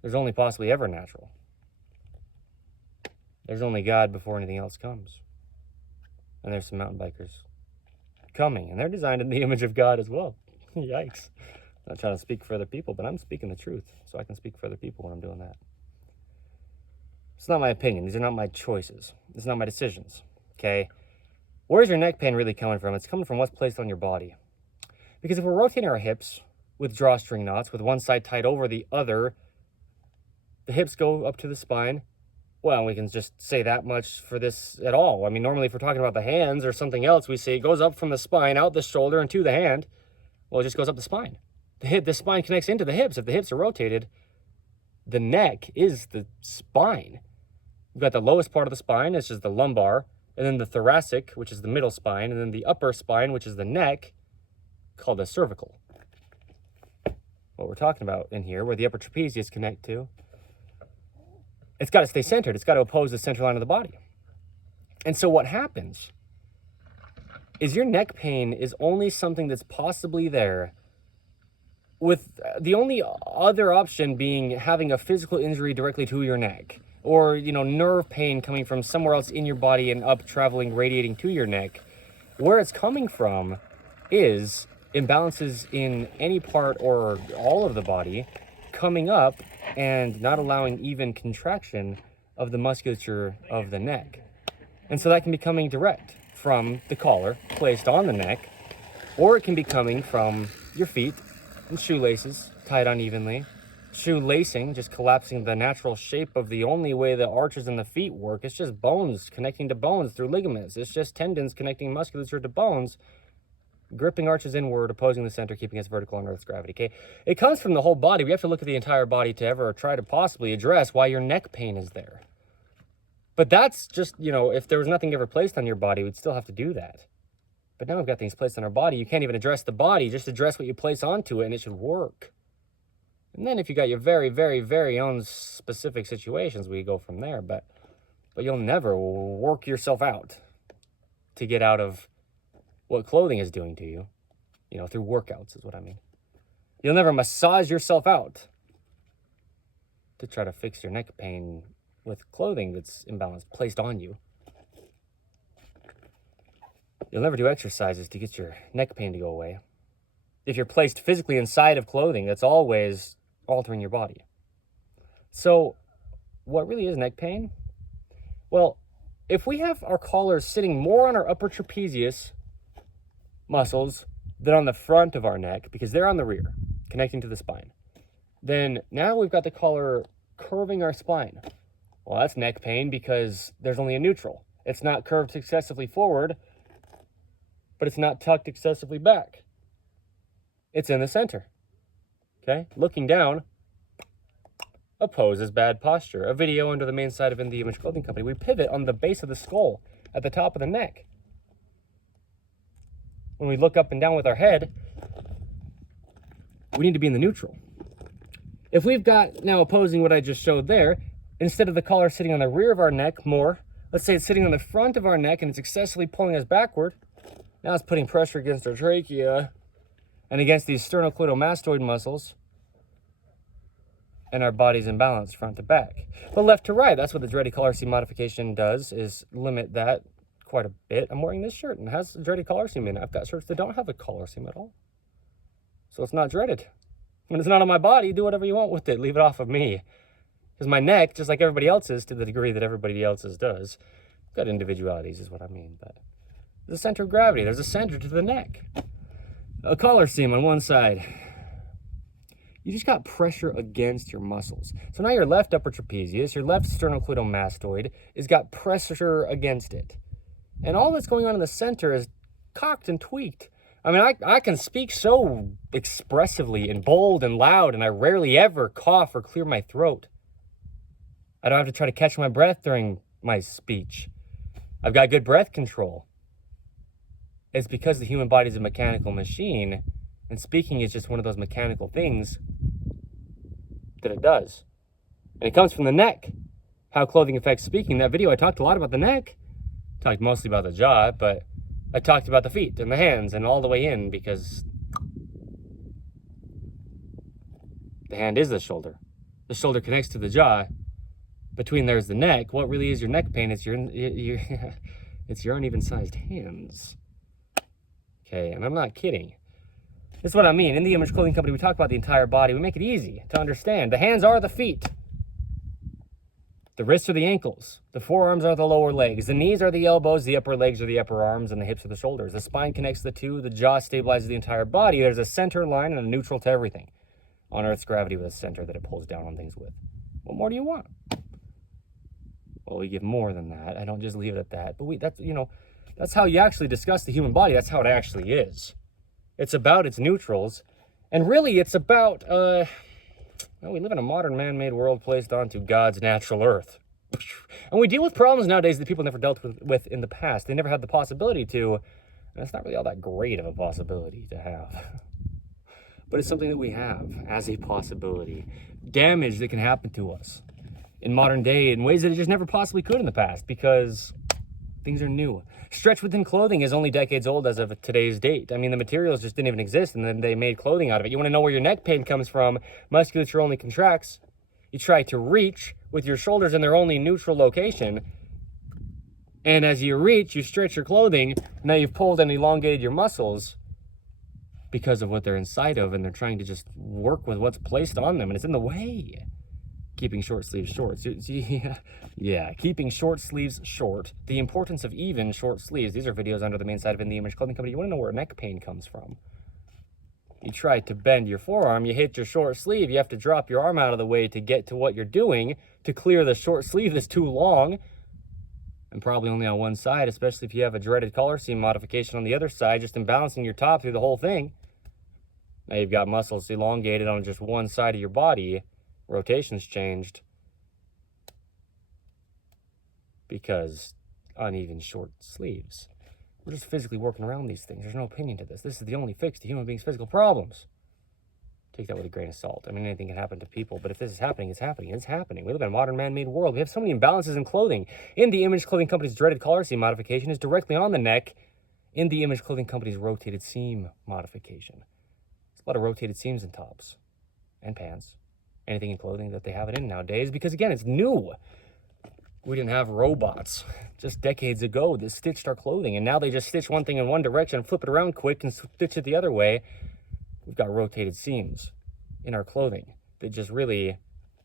There's only possibly ever natural. There's only God before anything else comes. And there's some mountain bikers coming, and they're designed in the image of God as well. Yikes. I'm not trying to speak for other people, but I'm speaking the truth, so I can speak for other people when I'm doing that. It's not my opinion. These are not my choices. It's not my decisions, okay? Where's your neck pain really coming from? It's coming from what's placed on your body. Because if we're rotating our hips with drawstring knots, with one side tied over the other, the hips go up to the spine. Well, we can just say that much for this at all. I mean, normally if we're talking about the hands or something else, we say it goes up from the spine, out the shoulder, and to the hand. Well, it just goes up the spine. The spine connects into the hips. If the hips are rotated, the neck is the spine. You've got the lowest part of the spine, which is the lumbar, and then the thoracic, which is the middle spine, and then the upper spine, which is the neck, called the cervical. What we're talking about in here, where the upper trapezius connect to, it's got to stay centered. It's got to oppose the center line of the body. And so what happens is your neck pain is only something that's possibly there, with the only other option being having a physical injury directly to your neck, or, nerve pain coming from somewhere else in your body and up traveling, radiating to your neck. Where it's coming from is imbalances in any part or all of the body coming up and not allowing even contraction of the musculature of the neck. And so that can be coming direct from the collar placed on the neck, or it can be coming from your feet and shoelaces tied unevenly, shoe lacing, just collapsing the natural shape of the only way the arches in the feet work. It's just bones connecting to bones through ligaments. It's just tendons connecting musculature to bones, gripping arches inward, opposing the center, keeping us vertical on Earth's gravity. Okay, it comes from the whole body. We have to look at the entire body to ever try to possibly address why your neck pain is there. But that's just, if there was nothing ever placed on your body, we'd still have to do that. But now we've got things placed on our body. You can't even address the body. Just address what you place onto it, and it should work. And then if you got your very, very, very own specific situations, we go from there. But but you'll never work yourself out to get out of what clothing is doing to you. Through workouts is what I mean. You'll never massage yourself out to try to fix your neck pain with clothing that's imbalanced, placed on you. You'll never do exercises to get your neck pain to go away if you're placed physically inside of clothing that's always altering your body. So, what really is neck pain? Well, if we have our collars sitting more on our upper trapezius muscles than on the front of our neck, because they're on the rear, connecting to the spine, then now we've got the collar curving our spine. Well, that's neck pain because there's only a neutral. It's not curved excessively forward, but it's not tucked excessively back. It's in the center. Okay? Looking down, a pose is bad posture. A video under the main side of In The Image Clothing Company. We pivot on the base of the skull at the top of the neck. When we look up and down with our head, we need to be in the neutral. If we've got, now opposing what I just showed there, instead of the collar sitting on the rear of our neck more, let's say it's sitting on the front of our neck and it's excessively pulling us backward. Now it's putting pressure against our trachea and against these sternocleidomastoid muscles, and our body's imbalanced front to back. But left to right, that's what the dreaded collar seam modification does, is limit that quite a bit. I'm wearing this shirt and it has a dreaded collar seam in it. I've got shirts that don't have a collar seam at all. So it's not dreaded. When it's not on my body, do whatever you want with it. Leave it off of me. Because my neck, just like everybody else's, to the degree that everybody else's does, got individualities is what I mean. But there's a center of gravity. There's a center to the neck. A collar seam on one side. You just got pressure against your muscles. So now your left upper trapezius, your left sternocleidomastoid, has got pressure against it. And all that's going on in the center is cocked and tweaked. I mean, I can speak so expressively and bold and loud, and I rarely ever cough or clear my throat. I don't have to try to catch my breath during my speech. I've got good breath control. It's because the human body is a mechanical machine, and speaking is just one of those mechanical things that it does. And it comes from the neck. How clothing affects speaking. In that video, I talked a lot about the neck. Talked mostly about the jaw, but I talked about the feet and the hands and all the way in, because the hand is the shoulder. The shoulder connects to the jaw. Between there's the neck. What really is your neck pain? It's your it's your uneven sized hands. Okay, and I'm not kidding. This is what I mean. In the Image Clothing Company, we talk about the entire body. We make it easy to understand. The hands are the feet. The wrists are the ankles. The forearms are the lower legs. The knees are the elbows. The upper legs are the upper arms. And the hips are the shoulders. The spine connects the two. The jaw stabilizes the entire body. There's a center line and a neutral to everything. On Earth's gravity with a center that it pulls down on things with. What more do you want? Well, we give more than that. I don't just leave it at that. But that's how you actually discuss the human body. That's how it actually is. It's about its neutrals. And really, it's about, we live in a modern man-made world placed onto God's natural earth. And we deal with problems nowadays that people never dealt with in the past. They never had the possibility to. And it's not really all that great of a possibility to have. But it's something that we have as a possibility. Damage that can happen to us in modern day in ways that it just never possibly could in the past, because things are new. Stretch within clothing is only decades old as of today's date. I mean, the materials just didn't even exist, and then they made clothing out of it. You want to know where your neck pain comes from? Musculature only contracts. You try to reach with your shoulders in their only neutral location, and as you reach, you stretch your clothing. Now you've pulled and elongated your muscles because of what they're inside of, and they're trying to just work with what's placed on them, and it's in the way. Keeping short sleeves short. Yeah, keeping short sleeves short. The importance of even short sleeves. These are videos under the main side of In The Image Clothing Company. You want to know where neck pain comes from? You try to bend your forearm, you hit your short sleeve, you have to drop your arm out of the way to get to what you're doing, to clear the short sleeve that's too long, and probably only on one side, especially if you have a dreaded collar seam modification on the other side, just imbalancing your top through the whole thing. Now you've got muscles elongated on just one side of your body. Rotation's changed because uneven short sleeves. We're just physically working around these things. There's no opinion to this. This is the only fix to human beings' physical problems. take that with a grain of salt. I mean, anything can happen to people, but if this is happening, it's happening. It's happening. We live in a modern man-made world. We have so many imbalances in clothing. In the Image Clothing Company's dreaded collar seam modification is directly on the neck. In the Image Clothing Company's rotated seam modification. There's a lot of rotated seams in tops and pants. Anything in clothing that they have it in nowadays, because again, it's new. We didn't have robots just decades ago that stitched our clothing, and now they just stitch one thing in one direction, flip it around quick, and stitch it the other way. We've got rotated seams in our clothing that just really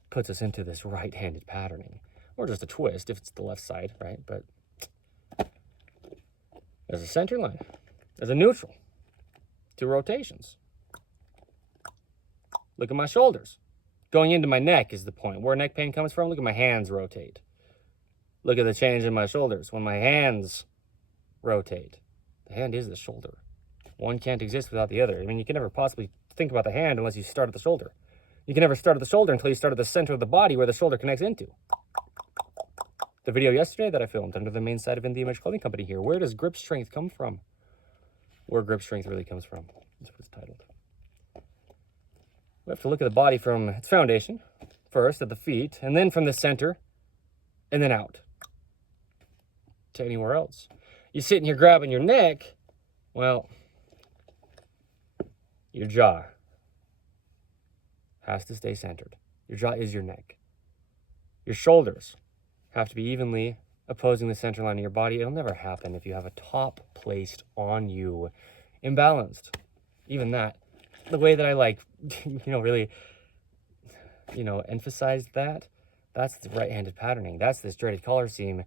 puts us into this right-handed patterning, or just a twist if it's the left side, right? But there's a center line, there's a neutral, 2 rotations. Look at my shoulders. Going into my neck is the point. Where neck pain comes from, look at my hands rotate. Look at the change in my shoulders when my hands rotate. The hand is the shoulder. One can't exist without the other. I mean, you can never possibly think about the hand unless you start at the shoulder. You can never start at the shoulder until you start at the center of the body where the shoulder connects into. The video yesterday that I filmed under the main side of In The Image Clothing Company here. Where does grip strength come from? Where grip strength really comes from. That's what it's titled. We have to look at the body from its foundation, first at the feet, and then from the center, and then out to anywhere else. You're sitting here grabbing your neck, well, your jaw has to stay centered. Your jaw is your neck. Your shoulders have to be evenly opposing the center line of your body. It'll never happen if you have a top placed on you, imbalanced. Even that, the way that I really, emphasized that, that's the right-handed patterning. That's this dreaded collar seam,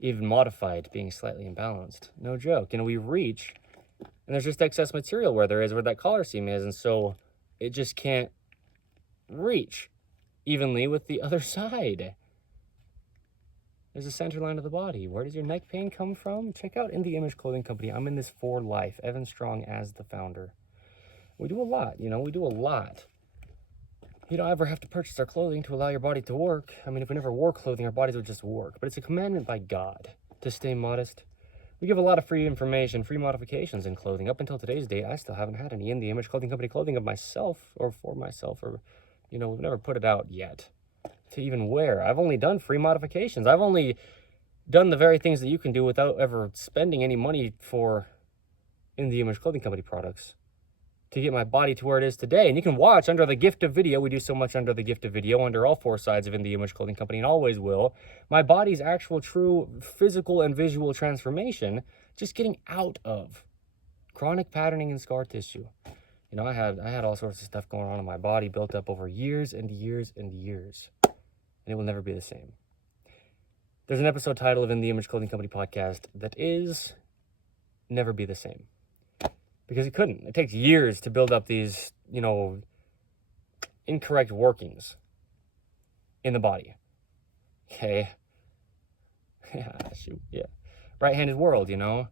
even modified, being slightly imbalanced. No joke. We reach, and there's just excess material where that collar seam is, and so it just can't reach evenly with the other side. There's a center line of the body. Where does your neck pain come from? Check out In The Image Clothing Company. I'm in this for life. Evan Strong as the founder. We do a lot, we do a lot. You don't ever have to purchase our clothing to allow your body to work. I mean, if we never wore clothing, our bodies would just work. But it's a commandment by God to stay modest. We give a lot of free information, free modifications in clothing. Up until today's date, I still haven't had any In The Image Clothing Company clothing of myself or for myself, or, we've never put it out yet to even wear. I've only done free modifications. I've only done the very things that you can do without ever spending any money for In The Image Clothing Company products to get my body to where it is today. And you can watch under the gift of video. We do so much under the gift of video, under all 4 sides of In The Image Clothing Company, and always will. My body's actual true physical and visual transformation, just getting out of chronic patterning and scar tissue. I had all sorts of stuff going on in my body built up over years and years and years. And it will never be the same. There's an episode title of In The Image Clothing Company podcast that is Never Be the Same. Because it couldn't. It takes years to build up these, incorrect workings in the body. Okay. Yeah. Right-handed world, A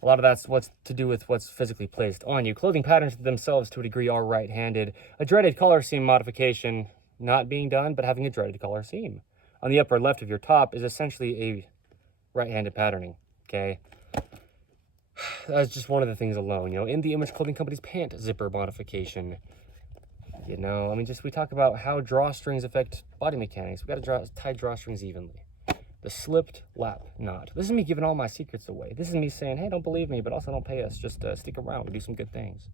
lot of that's what's to do with what's physically placed on you. Clothing patterns themselves, to a degree, are right-handed. A dreaded collar seam modification not being done, but having a dreaded collar seam on the upper left of your top is essentially a right-handed patterning, okay? That's just one of the things alone, In The Image Clothing Company's pant zipper modification. We talk about how drawstrings affect body mechanics. We got to tie drawstrings evenly. The slipped lap knot. This is me giving all my secrets away. This is me saying, hey, don't believe me, but also don't pay us. Just stick around. We do some good things.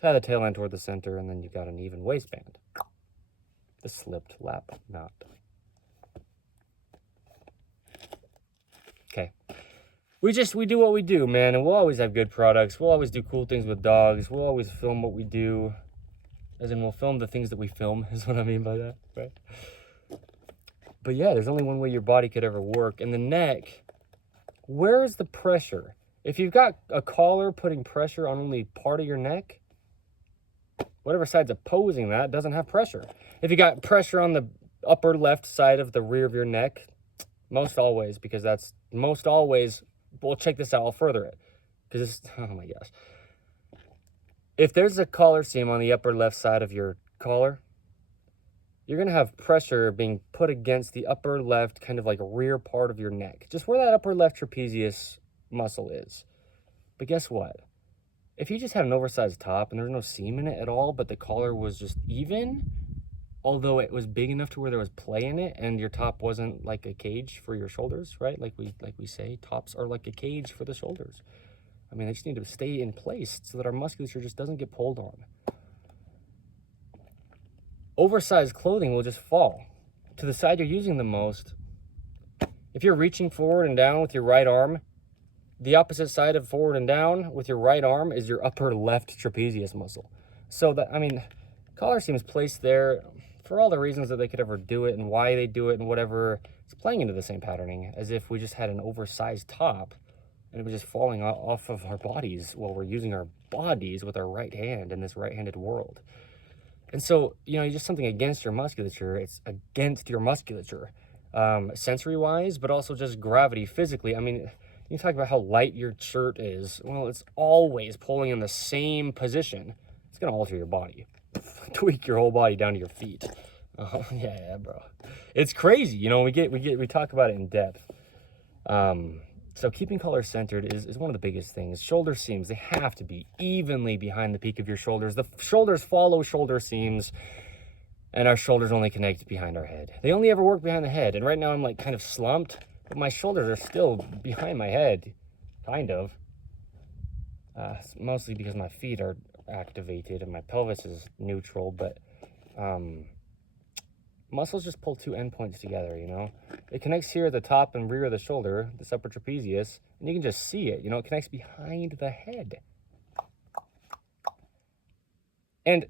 Tie the tail end toward the center, and then you got an even waistband. The slipped lap knot. Okay. We do what we do, man, and we'll always have good products. We'll always do cool things with dogs. We'll always film what we do. As in, we'll film the things that we film, is what I mean by that, right? But yeah, there's only one way your body could ever work. And the neck, where is the pressure? If you've got a collar putting pressure on only part of your neck, whatever side's opposing that doesn't have pressure. If you got pressure on the upper left side of the rear of your neck, most always, well, check this out, I'll further it. Because oh my gosh. If there's a collar seam on the upper left side of your collar, you're going to have pressure being put against the upper left, kind of like rear part of your neck. Just where that upper left trapezius muscle is. But guess what? if you just had an oversized top and there was no seam in it at all, but the collar was just even, although it was big enough to where there was play in it, and your top wasn't like a cage for your shoulders, right? Like we say, tops are like a cage for the shoulders. I mean, they just need to stay in place so that our musculature just doesn't get pulled on. Oversized clothing will just fall to the side you're using the most. If you're reaching forward and down with your right arm, the opposite side of forward and down with your right arm is your upper left trapezius muscle. So that, I mean, collar seams placed there for all the reasons that they could ever do it and why they do it and whatever. It's playing into the same patterning as if we just had an oversized top and it was just falling off of our bodies while we're using our bodies with our right hand in this right-handed world. And so, you know, just something against your musculature. It's against your musculature, sensory-wise, but also just gravity physically. I mean, you talk about how light your shirt is. Well, it's always pulling in the same position. It's gonna alter your body, tweak your whole body down to your feet. Yeah, bro. It's crazy. You know, we talk about it in depth. So keeping collar centered is one of the biggest things. Shoulder seams, they have to be evenly behind the peak of your shoulders. The shoulders follow shoulder seams, and our shoulders only connect behind our head. They only ever work behind the head. And right now I'm like kind of slumped, but my shoulders are still behind my head, kind of. Mostly because my feet are activated and my pelvis is neutral, but muscles just pull two endpoints together, you know? It connects here at the top and rear of the shoulder, this upper trapezius, and you can just see it, you know? It connects behind the head. And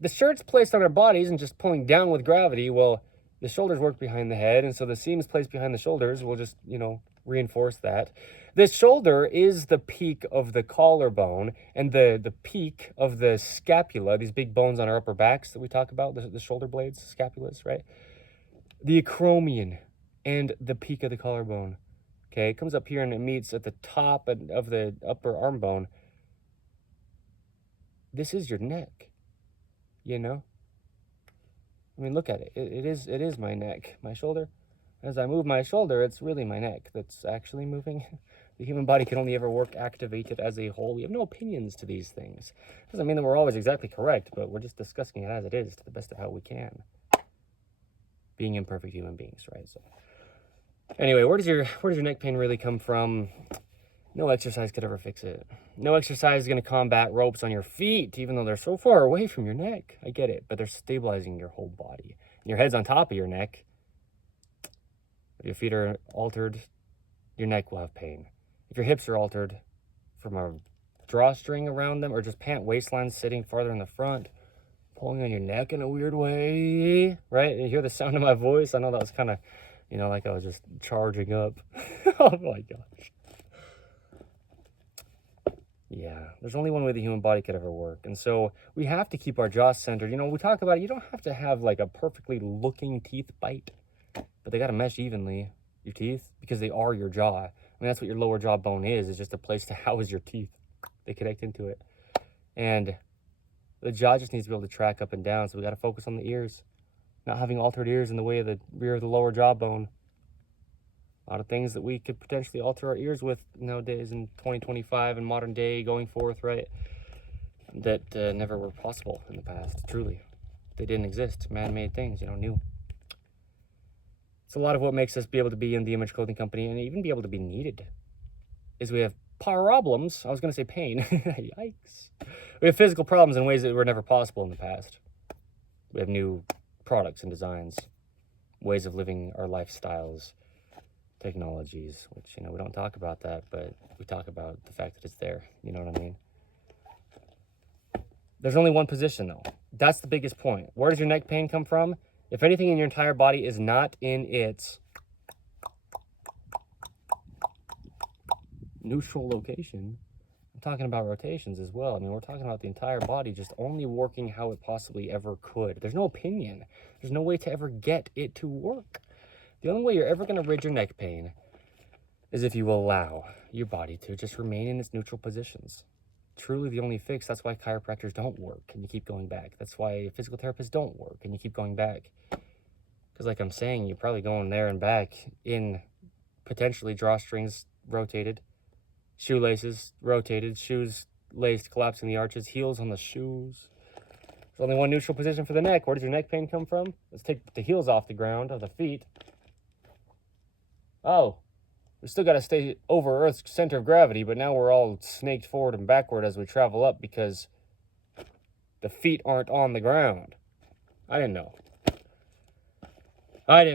the shirt's placed on our bodies and just pulling down with gravity. Well, the shoulders work behind the head, and so the seams placed behind the shoulders will just, you know, reinforce that. The shoulder is the peak of the collarbone and the peak of the scapula, these big bones on our upper backs that we talk about, the shoulder blades, scapulas, right? The acromion and the peak of the collarbone, okay? It comes up here and it meets at the top of the upper arm bone. This is your neck, you know? I mean, look at it. It is my neck, my shoulder. As I move my shoulder, it's really my neck that's actually moving. The human body can only ever work activated as a whole. We have no opinions to these things. Doesn't mean that we're always exactly correct, but we're just discussing it as it is to the best of how we can. Being imperfect human beings, right? So anyway, where does your neck pain really come from? No exercise could ever fix it. No exercise is going to combat ropes on your feet, even though they're so far away from your neck. I get it, but they're stabilizing your whole body. And your head's on top of your neck. If your feet are altered, your neck will have pain. If your hips are altered from a drawstring around them or just pant waistlines sitting farther in the front, pulling on your neck in a weird way, right? You hear the sound of my voice? I know that was kind of, you know, like I was just charging up. Oh my gosh. Yeah, there's only one way the human body could ever work. And so we have to keep our jaw centered. You know, we talk about it, you don't have to have like a perfectly looking teeth bite, but they got to mesh evenly, your teeth, because they are your jaw. I mean, that's what your lower jaw bone is just a place to house your teeth. They connect into it. And the jaw just needs to be able to track up and down, so we got to focus on the ears. Not having altered ears in the way of the rear of the lower jaw bone. A lot of things that we could potentially alter our ears with nowadays in 2025 and modern day going forth, right? That never were possible in the past, truly. They didn't exist. Man-made things, you know, new. It's a lot of what makes us be able to be in the Image Clothing Company and even be able to be needed is we have problems. I was going to say pain. Yikes. We have physical problems in ways that were never possible in the past. We have new products and designs, ways of living our lifestyles, technologies, which, you know, we don't talk about that, but we talk about the fact that it's there. You know what I mean? There's only one position, though. That's the biggest point. Where does your neck pain come from? If anything in your entire body is not in its neutral location, I'm talking about rotations as well. I mean, we're talking about the entire body just only working how it possibly ever could. There's no opinion. There's no way to ever get it to work. The only way you're ever going to rid your neck pain is if you allow your body to just remain in its neutral positions. Truly the only fix. That's why chiropractors don't work and you keep going back. That's why physical therapists don't work and you keep going back. Because like I'm saying, you're probably going there and back in potentially drawstrings rotated, shoelaces rotated, shoes laced, collapsing the arches, heels on the shoes. There's only one neutral position for the neck. Where does your neck pain come from? Let's take the heels off the ground, of the feet. Oh, we still got to stay over Earth's center of gravity, but now we're all snaked forward and backward as we travel up because the feet aren't on the ground. I didn't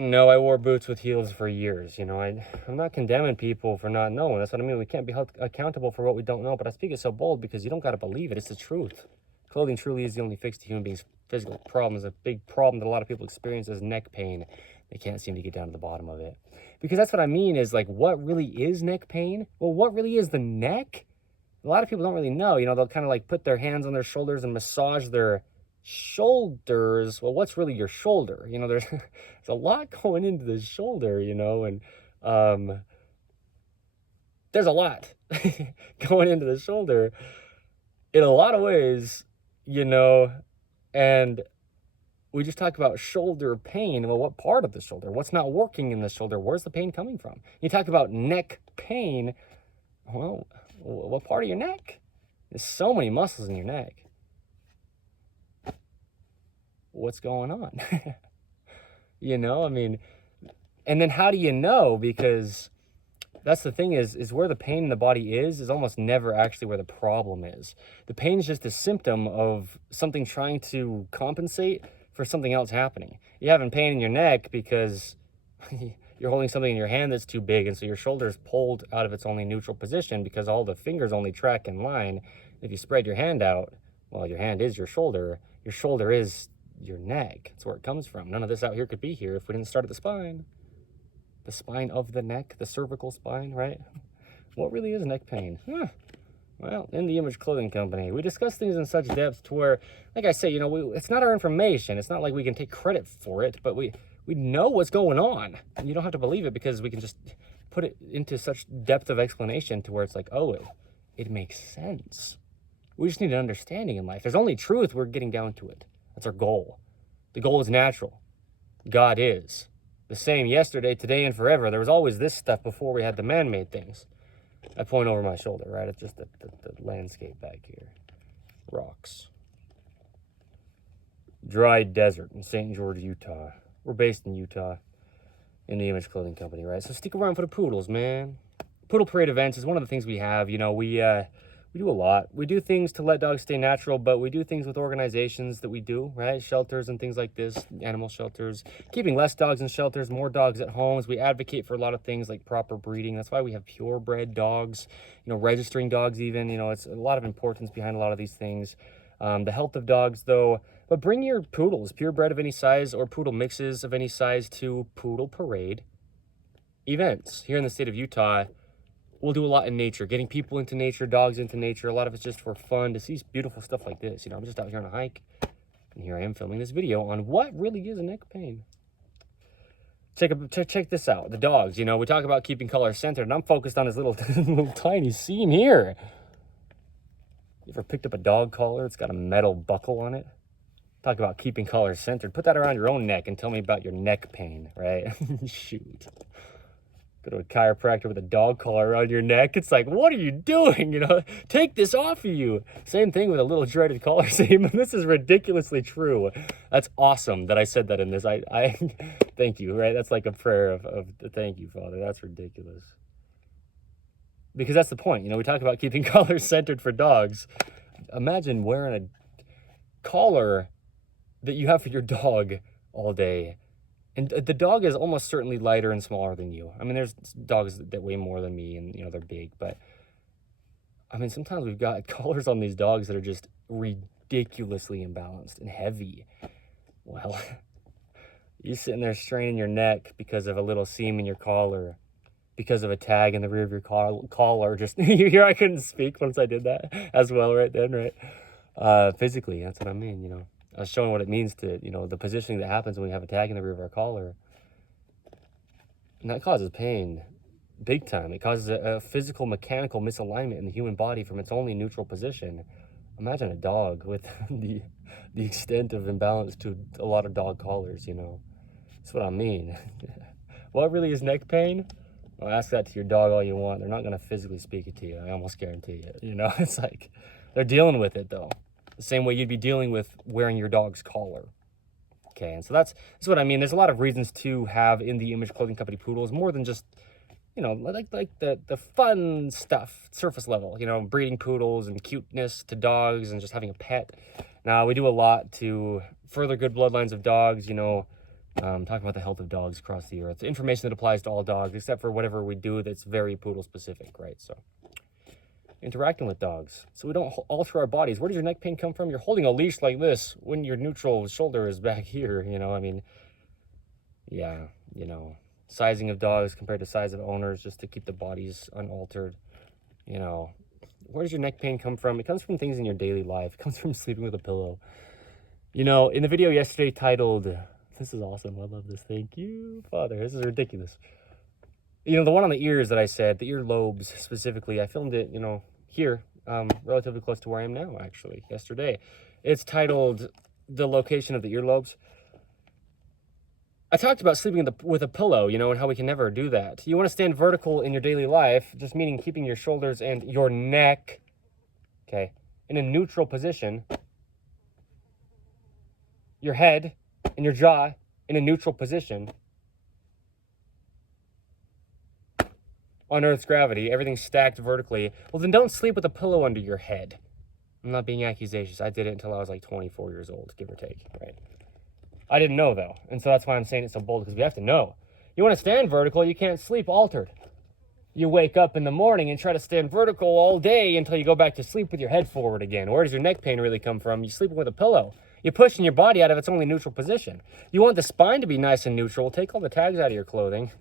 know. I wore boots with heels for years, you know. I'm not condemning people for not knowing. That's what I mean. We can't be held accountable for what we don't know, but I speak it so bold because you don't got to believe it. It's the truth. Clothing truly is the only fix to human beings' physical problems. A big problem that a lot of people experience is neck pain. They can't seem to get down to the bottom of it. Because that's what I mean is, like, what really is neck pain? Well, what really is the neck? A lot of people don't really know. You know, they'll kind of like put their hands on their shoulders and massage their shoulders. Well, what's really your shoulder? You know, there's a lot going into the shoulder, you know, and there's a lot going into the shoulder in a lot of ways, you know, and we just talk about shoulder pain. Well, what part of the shoulder? What's not working in the shoulder? Where's the pain coming from? You talk about neck pain. Well, what part of your neck? There's so many muscles in your neck. What's going on? You know, I mean, and then how do you know? Because that's the thing is where the pain in the body is almost never actually where the problem is. The pain is just a symptom of something trying to compensate for something else happening. You're having pain in your neck because you're holding something in your hand that's too big, and so your shoulder is pulled out of its only neutral position because all the fingers only track in line. If you spread your hand out, well, your hand is your shoulder is your neck. That's where it comes from. None of this out here could be here if we didn't start at the spine. The spine of the neck, the cervical spine, right? What really is neck pain? Well, in the Image Clothing Company, we discuss things in such depth to where, like I say, you know, it's not our information. It's not like we can take credit for it, but we know what's going on. And you don't have to believe it because we can just put it into such depth of explanation to where it's like, oh, it makes sense. We just need an understanding in life. There's only truth. We're getting down to it. That's our goal. The goal is natural. God is the same yesterday, today, and forever. There was always this stuff before we had the man-made things. I point over my shoulder, right? It's just the landscape back here. Rocks. Dry desert in St. George, Utah. We're based in Utah in the Image Clothing Company, right? So stick around for the poodles, man. Poodle parade events is one of the things we have. You know, we do a lot. We do things to let dogs stay natural, but we do things with organizations that we do, right? Shelters and things like this, animal shelters, keeping less dogs in shelters, more dogs at homes. We advocate for a lot of things like proper breeding. That's why we have purebred dogs, you know, registering dogs even, you know, it's a lot of importance behind a lot of these things. The health of dogs though, but bring your poodles, purebred of any size or poodle mixes of any size to poodle parade events here in the state of Utah. We'll do a lot in nature, getting people into nature, dogs into nature. A lot of it's just for fun to see beautiful stuff like this. You know, I'm just out here on a hike, and here I am filming this video on what really is a neck pain. Check this out. The dogs, you know, we talk about keeping color centered, and I'm focused on this little tiny seam here. You ever picked up a dog collar? It's got a metal buckle on it. Talk about keeping color centered. Put that around your own neck and tell me about your neck pain, right? Shoot. Go to a chiropractor with a dog collar around your neck. It's like, what are you doing? You know, take this off of you. Same thing with a little dreaded collar seam. This is ridiculously true. That's awesome that I said that in this. I thank you, right? That's like a prayer of thank you, Father. That's ridiculous. Because that's the point. You know, we talk about keeping collars centered for dogs. Imagine wearing a collar that you have for your dog all day. And the dog is almost certainly lighter and smaller than you. I mean, there's dogs that weigh more than me and, you know, they're big. But, I mean, sometimes we've got collars on these dogs that are just ridiculously imbalanced and heavy. Well, you're sitting there straining your neck because of a little seam in your collar, because of a tag in the rear of your collar. Just, you hear I couldn't speak once I did that as well right then, right? Physically, that's what I mean, you know. I was showing what it means to, you know, the positioning that happens when we have a tag in the rear of our collar. And that causes pain big time. It causes a physical, mechanical misalignment in the human body from its only neutral position. Imagine a dog with the extent of imbalance to a lot of dog collars, you know. That's what I mean. What really is neck pain? Well, ask that to your dog all you want. They're not going to physically speak it to you. I almost guarantee it. You know, it's like they're dealing with it, though. The same way you'd be dealing with wearing your dog's collar. Okay, and so that's what I mean. There's a lot of reasons to have In the Image Clothing Company poodles, more than just, you know, like the fun stuff, surface level, you know, breeding poodles and cuteness to dogs and just having a pet. Now, we do a lot to further good bloodlines of dogs, you know, talking about the health of dogs across the earth. Information that applies to all dogs, except for whatever we do that's very poodle specific, right? So, interacting with dogs so we don't alter our bodies. Where does your neck pain come from? You're holding a leash like this when your neutral shoulder is back here, you know, I mean, yeah, you know, sizing of dogs compared to size of owners just to keep the bodies unaltered, you know. Where does your neck pain come from? It comes from things in your daily life. It comes from sleeping with a pillow. You know, in the video yesterday titled, this is awesome, I love this, thank you, Father, this is ridiculous. You know, the one on the ears that I said, the earlobes specifically, I filmed it, you know, here, relatively close to where I am now, actually, yesterday. It's titled, The Location of the Earlobes. I talked about sleeping with a pillow, you know, and how we can never do that. You want to stand vertical in your daily life, just meaning keeping your shoulders and your neck, okay, in a neutral position. Your head and your jaw in a neutral position. On Earth's gravity, everything's stacked vertically. Well, then don't sleep with a pillow under your head. I'm not being accusations. I did it until I was like 24 years old, give or take, right? I didn't know, though, and so that's why I'm saying it so bold, because we have to know. You want to stand vertical, you can't sleep altered. You wake up in the morning and try to stand vertical all day until you go back to sleep with your head forward again. Where does your neck pain really come from? You're sleeping with a pillow. You're pushing your body out of its only neutral position. You want the spine to be nice and neutral. Take all the tags out of your clothing.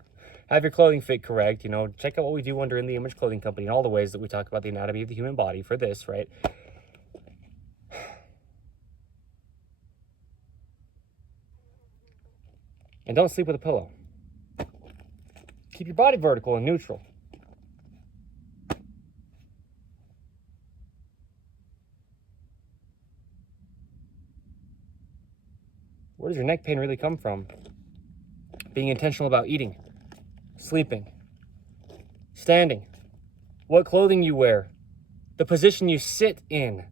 Have your clothing fit correct, you know, check out what we do under In the Image Clothing Company and all the ways that we talk about the anatomy of the human body for this, right? And don't sleep with a pillow. Keep your body vertical and neutral. Where does your neck pain really come from? Being intentional about eating, sleeping, standing, what clothing you wear, the position you sit in,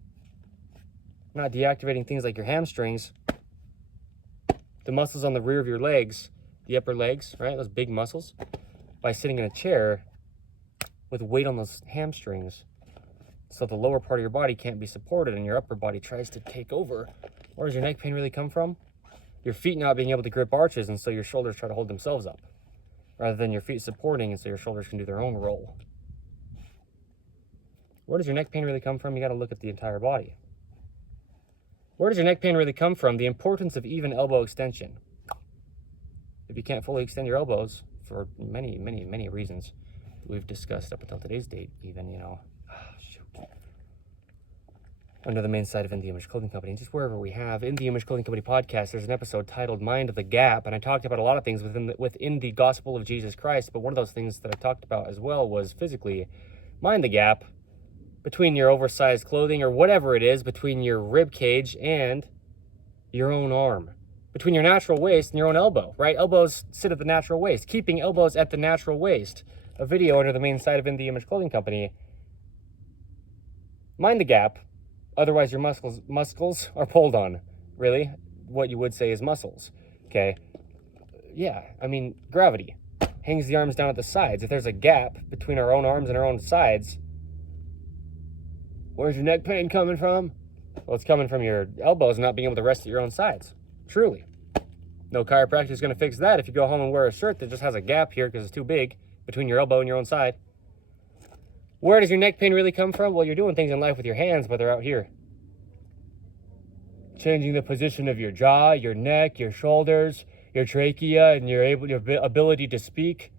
not deactivating things like your hamstrings, the muscles on the rear of your legs, the upper legs, right, those big muscles, by sitting in a chair with weight on those hamstrings so the lower part of your body can't be supported and your upper body tries to take over. Where does your neck pain really come from? Your feet not being able to grip arches, and so your shoulders try to hold themselves up, rather than your feet supporting, and so your shoulders can do their own roll. Where does your neck pain really come from? You got to look at the entire body. Where does your neck pain really come from? The importance of even elbow extension. If you can't fully extend your elbows, for many, many, many reasons we've discussed up until today's date, even, you know, under the main site of In the Image Clothing Company, just wherever we have In the Image Clothing Company podcast, there's an episode titled Mind the Gap, and I talked about a lot of things within the gospel of Jesus Christ, but one of those things that I talked about as well was physically mind the gap between your oversized clothing or whatever it is, between your rib cage and your own arm, between your natural waist and your own elbow, right? Elbows sit at the natural waist, keeping elbows at the natural waist. A video under the main site of In the Image Clothing Company. Mind the gap. Otherwise, your muscles are pulled on. Really, what you would say is muscles. Okay. Yeah, I mean, gravity hangs the arms down at the sides. If there's a gap between our own arms and our own sides, where's your neck pain coming from? Well, it's coming from your elbows not being able to rest at your own sides. Truly. No chiropractor is going to fix that if you go home and wear a shirt that just has a gap here because it's too big between your elbow and your own side. Where does your neck pain really come from? Well, you're doing things in life with your hands, but they're out here. Changing the position of your jaw, your neck, your shoulders, your trachea, and your ability to speak.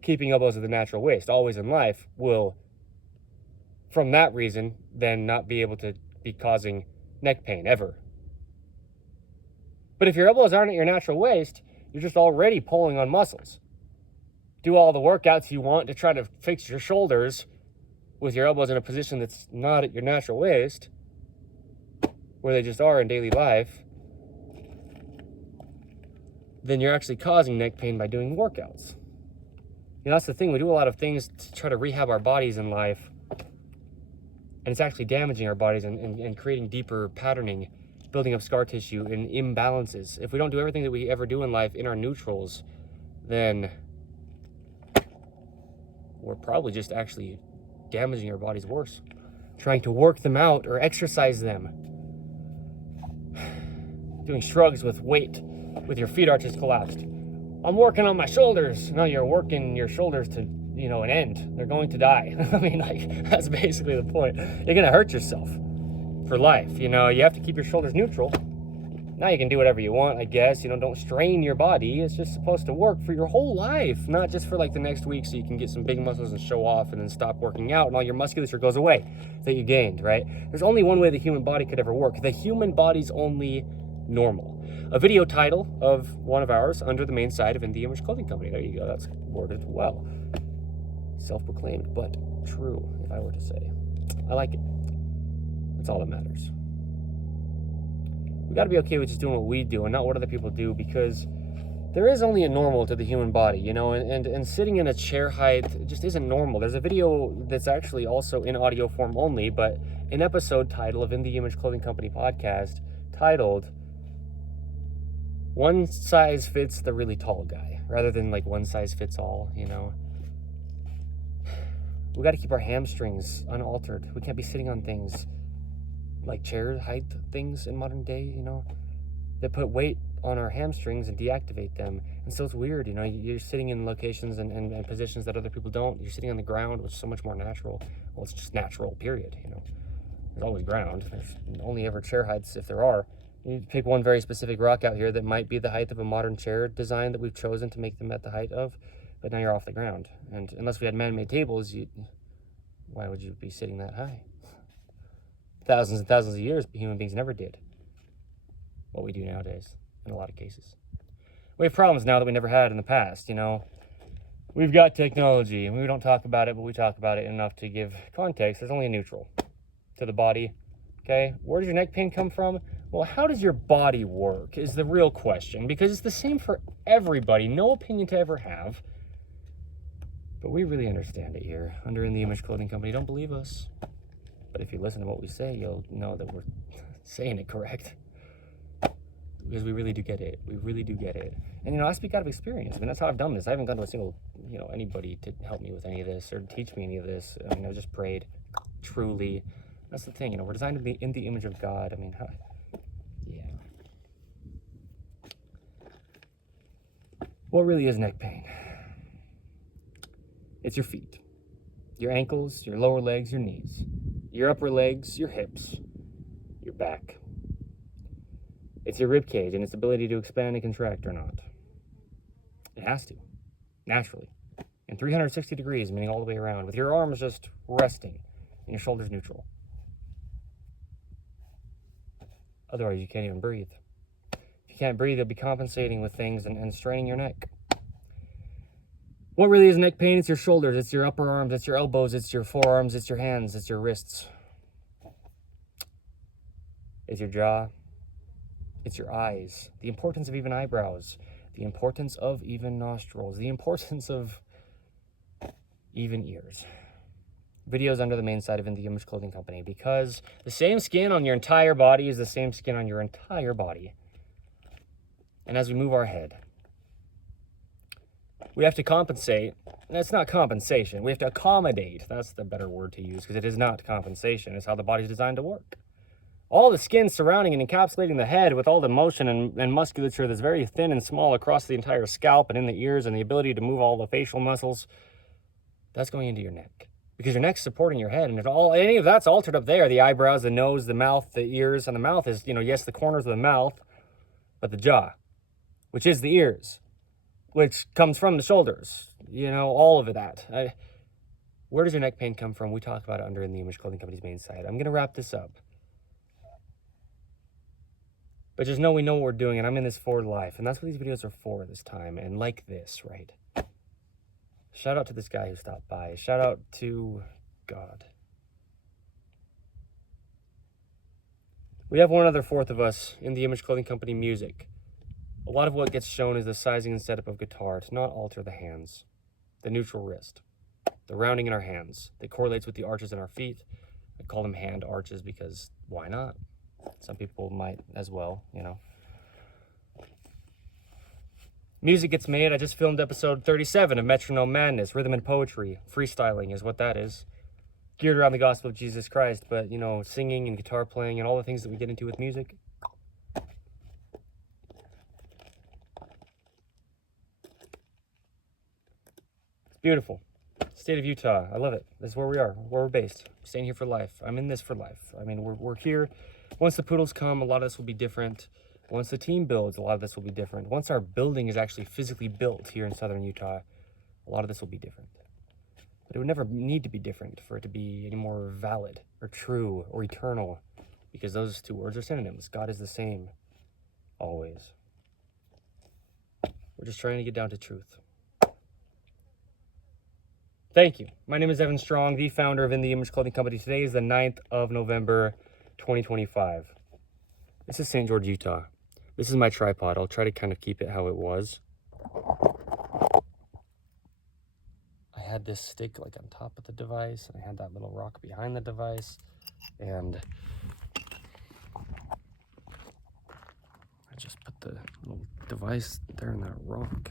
Keeping elbows at the natural waist, always in life, will, from that reason, then not be able to be causing neck pain, ever. But if your elbows aren't at your natural waist, you're just already pulling on muscles. Do all the workouts you want to try to fix your shoulders with your elbows in a position that's not at your natural waist, where they just are in daily life, then you're actually causing neck pain by doing workouts. You know, that's the thing. We do a lot of things to try to rehab our bodies in life, and it's actually damaging our bodies and creating deeper patterning, building up scar tissue and imbalances. If we don't do everything that we ever do in life in our neutrals, then we're probably just actually damaging our bodies worse. Trying to work them out or exercise them. Doing shrugs with weight, with your feet arches collapsed. I'm working on my shoulders. No, you're working your shoulders to, an end. They're going to die. I mean, like, that's basically the point. You're going to hurt yourself for life. You have to keep your shoulders neutral. Now you can do whatever you want, I guess. Don't strain your body. It's just supposed to work for your whole life, not just for like the next week so you can get some big muscles and show off and then stop working out and all your musculature goes away that you gained, right? There's only one way the human body could ever work. The human body's only normal. A video title of one of ours under the main side of In the Image Clothing Company. There you go. That's worded well. Self-proclaimed, but true, if I were to say. I like it. That's all that matters. We got to be okay with just doing what we do and not what other people do, because there is only a normal to the human body, and sitting in a chair height just isn't normal. There's a video that's actually also in audio form only, but an episode title of In the Image Clothing Company podcast titled One Size Fits the Really Tall Guy, rather than like one size fits all. We got to keep our hamstrings unaltered. We can't be sitting on things like chair height things in modern day, that put weight on our hamstrings and deactivate them. And so it's weird, you're sitting in locations and positions that other people don't. You're sitting on the ground, which is so much more natural. Well, it's just natural, period, There's always ground. There's only ever chair heights if there are. You pick one very specific rock out here that might be the height of a modern chair design that we've chosen to make them at the height of, but now you're off the ground. And unless we had man-made tables, why would you be sitting that high? Thousands and thousands of years, human beings never did what we do nowadays, in a lot of cases. We have problems now that we never had in the past, We've got technology, and we don't talk about it, but we talk about it enough to give context. There's only a neutral to the body, okay? Where does your neck pain come from? Well, how does your body work is the real question, because it's the same for everybody. No opinion to ever have. But we really understand it here under In the Image Clothing Company. Don't believe us. But if you listen to what we say, you'll know that we're saying it correct. Because we really do get it. We really do get it. And, I speak out of experience. I mean, that's how I've done this. I haven't gone to a single, anybody to help me with any of this or teach me any of this. I mean, I just prayed. Truly. That's the thing, we're designed in the image of God. I mean, yeah. What really is neck pain? It's your feet. Your ankles, your lower legs, your knees. Your upper legs, your hips, your back. It's your rib cage and its ability to expand and contract or not. It has to, naturally. And 360 degrees, meaning all the way around, with your arms just resting and your shoulders neutral. Otherwise, you can't even breathe. If you can't breathe, you'll be compensating with things and straining your neck. What really is neck pain? It's your shoulders, it's your upper arms, it's your elbows, it's your forearms, it's your hands, it's your wrists. It's your jaw. It's your eyes. The importance of even eyebrows. The importance of even nostrils. The importance of even ears. Videos under the main side of In the Image Clothing Company, because the same skin on your entire body is the same skin on your entire body. And as we move our head, we have to compensate. That's not compensation. We have to accommodate. That's the better word to use, because it is not compensation. It's how the body's designed to work. All the skin surrounding and encapsulating the head with all the motion and musculature that's very thin and small across the entire scalp and in the ears and the ability to move all the facial muscles, that's going into your neck. Because your neck's supporting your head, and if any of that's altered up there, the eyebrows, the nose, the mouth, the ears, and the mouth is, yes, the corners of the mouth, but the jaw, which is the ears, which comes from the shoulders, all of that. Where does your neck pain come from? We talk about it under In the Image Clothing Company's main site. I'm going to wrap this up. But just know we know what we're doing, and I'm in this for life, and that's what these videos are for this time, and like this, right? Shout out to this guy who stopped by. Shout out to God. We have one other fourth of us in the Image Clothing Company music. A lot of what gets shown is the sizing and setup of guitar to not alter the hands. the neutral wrist, the rounding in our hands. It correlates with the arches in our feet. I call them hand arches because why not? Some people might as well, you know. Music gets made. I just filmed episode 37 of Metronome Madness. Rhythm and poetry. Freestyling is what that is. Geared around the gospel of Jesus Christ, but, you know, singing and guitar playing and all the things that we get into with music. It's beautiful. State of Utah. I love it. This is where we are, where we're based. I'm staying here for life. I'm in this for life. I mean, we're here. Once the poodles come, a lot of this will be different. Once the team builds, a lot of this will be different. Once our building is actually physically built here in southern Utah, a lot of this will be different. But it would never need to be different for it to be any more valid or true or eternal, because those two words are synonyms. God is the same always. We're just trying to get down to truth. Thank you. My name is Evan Strong, the founder of In the Image Clothing Company. Today is the 9th of November, 2025. This is St. George, Utah. This is my tripod. I'll try to kind of keep it how it was. I had this stick like on top of the device, and I had that little rock behind the device, and I just put the little device there in that rock.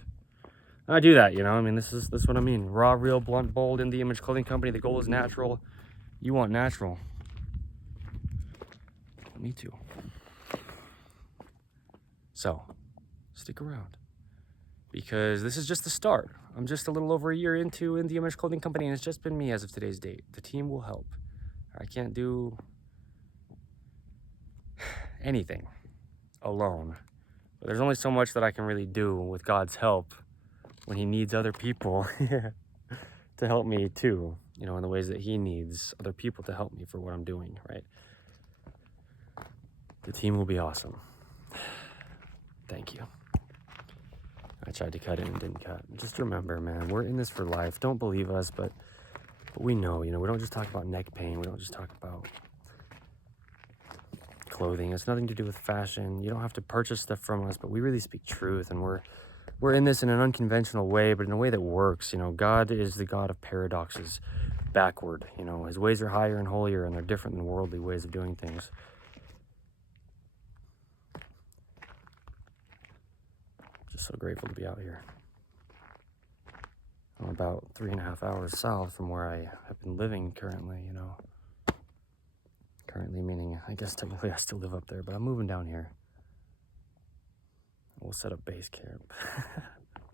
I do that, you know. I mean, this is what I mean. Raw, real, blunt, bold. In the Image Clothing Company. The goal is natural. You want natural. Me too. So, stick around, because this is just the start. I'm just a little over a year into In the Image Clothing Company, and it's just been me as of today's date. The team will help. I can't do anything alone. But there's only so much that I can really do with God's help when he needs other people to help me too, you know, in the ways that he needs other people to help me for what I'm doing, right? The team will be awesome. Thank you. I tried to cut it and didn't cut. Just remember, man, we're in this for life. Don't believe us, but we know, you know, we don't just talk about neck pain. We don't just talk about clothing. It's nothing to do with fashion. You don't have to purchase stuff from us, but we really speak truth, and we're in this in an unconventional way, but in a way that works. You know, God is the God of paradoxes, backward. You know, his ways are higher and holier, and they're different than worldly ways of doing things. Just so grateful to be out here. I'm about 3.5 hours south from where I have been living currently, you know. Currently meaning, I guess technically I still live up there, but I'm moving down here. We'll set up base camp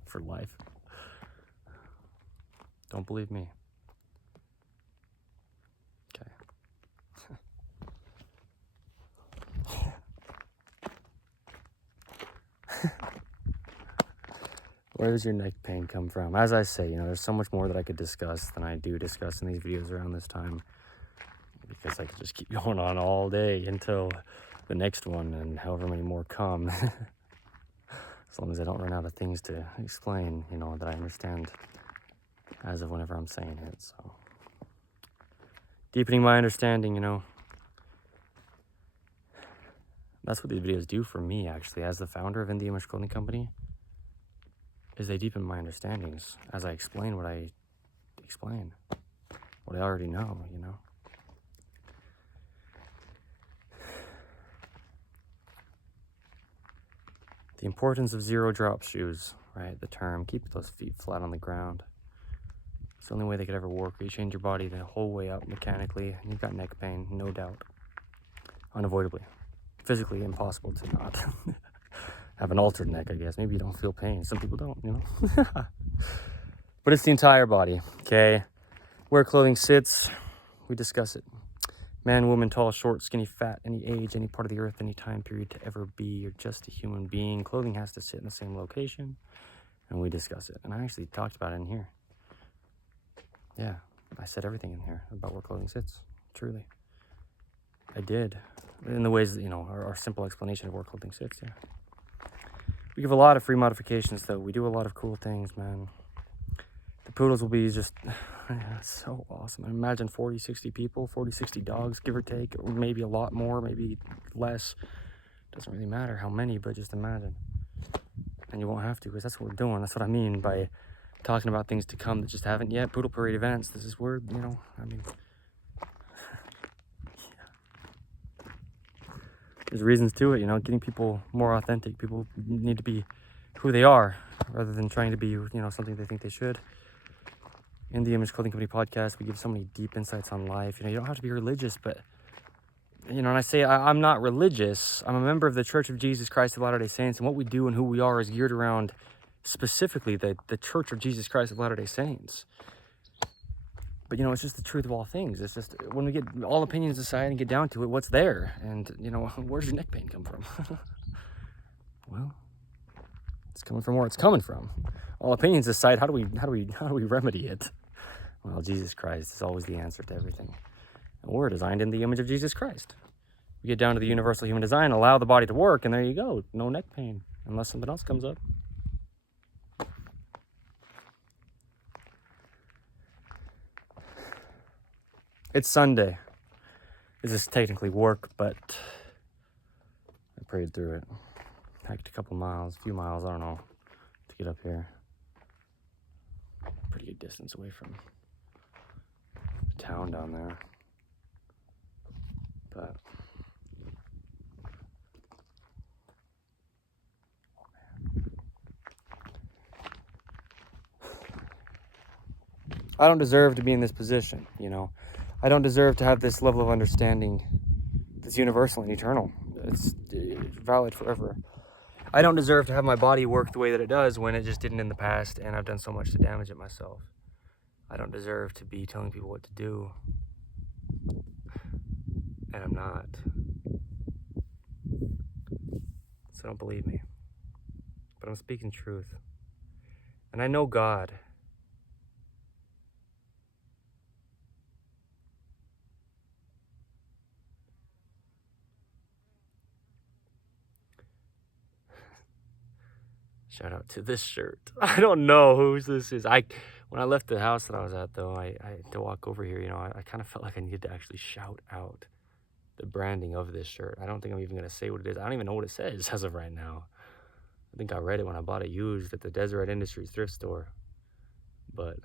for life. Don't believe me. Okay. Where does your neck pain come from? As I say, you know, there's so much more that I could discuss than I do discuss in these videos around this time, because I could just keep going on all day until the next one and however many more come. As long as I don't run out of things to explain, you know, that I understand as of whenever I'm saying it. So, deepening my understanding, you know. That's what these videos do for me, actually, as the founder of In the Image Clothing Company, is they deepen my understandings as I explain what I explain, what I already know, you know. The importance of zero drop shoes, right? The term, keep those feet flat on the ground. It's the only way they could ever work. You change your body the whole way up mechanically, and you've got neck pain, no doubt. Unavoidably. Physically impossible to not have an altered neck, I guess. Maybe you don't feel pain. Some people don't, you know. But it's the entire body, okay? Where clothing sits, we discuss it. Man, woman, tall, short, skinny, fat, any age, any part of the earth, any time period to ever be, you're just a human being. Clothing has to sit in the same location, and we discuss it. And I actually talked about it in here. Yeah, I said everything in here about where clothing sits, truly. I did, in the ways that, you know, our simple explanation of where clothing sits, yeah. We give a lot of free modifications, though. We do a lot of cool things, man. The poodles will be just, it's so awesome. And imagine 40, 60 people, 40, 60 dogs, give or take, or maybe a lot more, maybe less. Doesn't really matter how many, but just imagine. And you won't have to, because that's what we're doing. That's what I mean by talking about things to come that just haven't yet. Brutal Parade events. This is where, you know, I mean, there's reasons to it, you know, getting people more authentic. People need to be who they are rather than trying to be, you know, something they think they should. In the Image Clothing Company podcast, we give so many deep insights on life. You know, you don't have to be religious, but, you know, and I say I'm not religious. I'm a member of the Church of Jesus Christ of Latter-day Saints, and what we do and who we are is geared around specifically the Church of Jesus Christ of Latter-day Saints. But, you know, it's just the truth of all things. It's just when we get all opinions aside and get down to it, what's there? And, you know, where does your neck pain come from? Well, it's coming from where it's coming from. All opinions aside, how do we remedy it? Well, Jesus Christ is always the answer to everything. And we're designed in the image of Jesus Christ. We get down to the universal human design, allow the body to work, and there you go. No neck pain, unless something else comes up. It's Sunday. This is technically work, but I prayed through it. Hiked a few miles, I don't know, to get up here. Pretty good distance away from the town down there. But I don't deserve to be in this position, you know. I don't deserve to have this level of understanding that's universal and eternal. It's valid forever. I don't deserve to have my body work the way that it does when it just didn't in the past, and I've done so much to damage it myself. I don't deserve to be telling people what to do, and I'm not. So don't believe me. But I'm speaking truth. And I know God. Shout out to this shirt. I don't know whose this is. When I left the house that I was at, though, I to walk over here, you know, I kind of felt like I needed to actually shout out the branding of this shirt. I don't think I'm even going to say what it is. I don't even know what it says as of right now. I think I read it when I bought it used at the Deseret Industries thrift store. But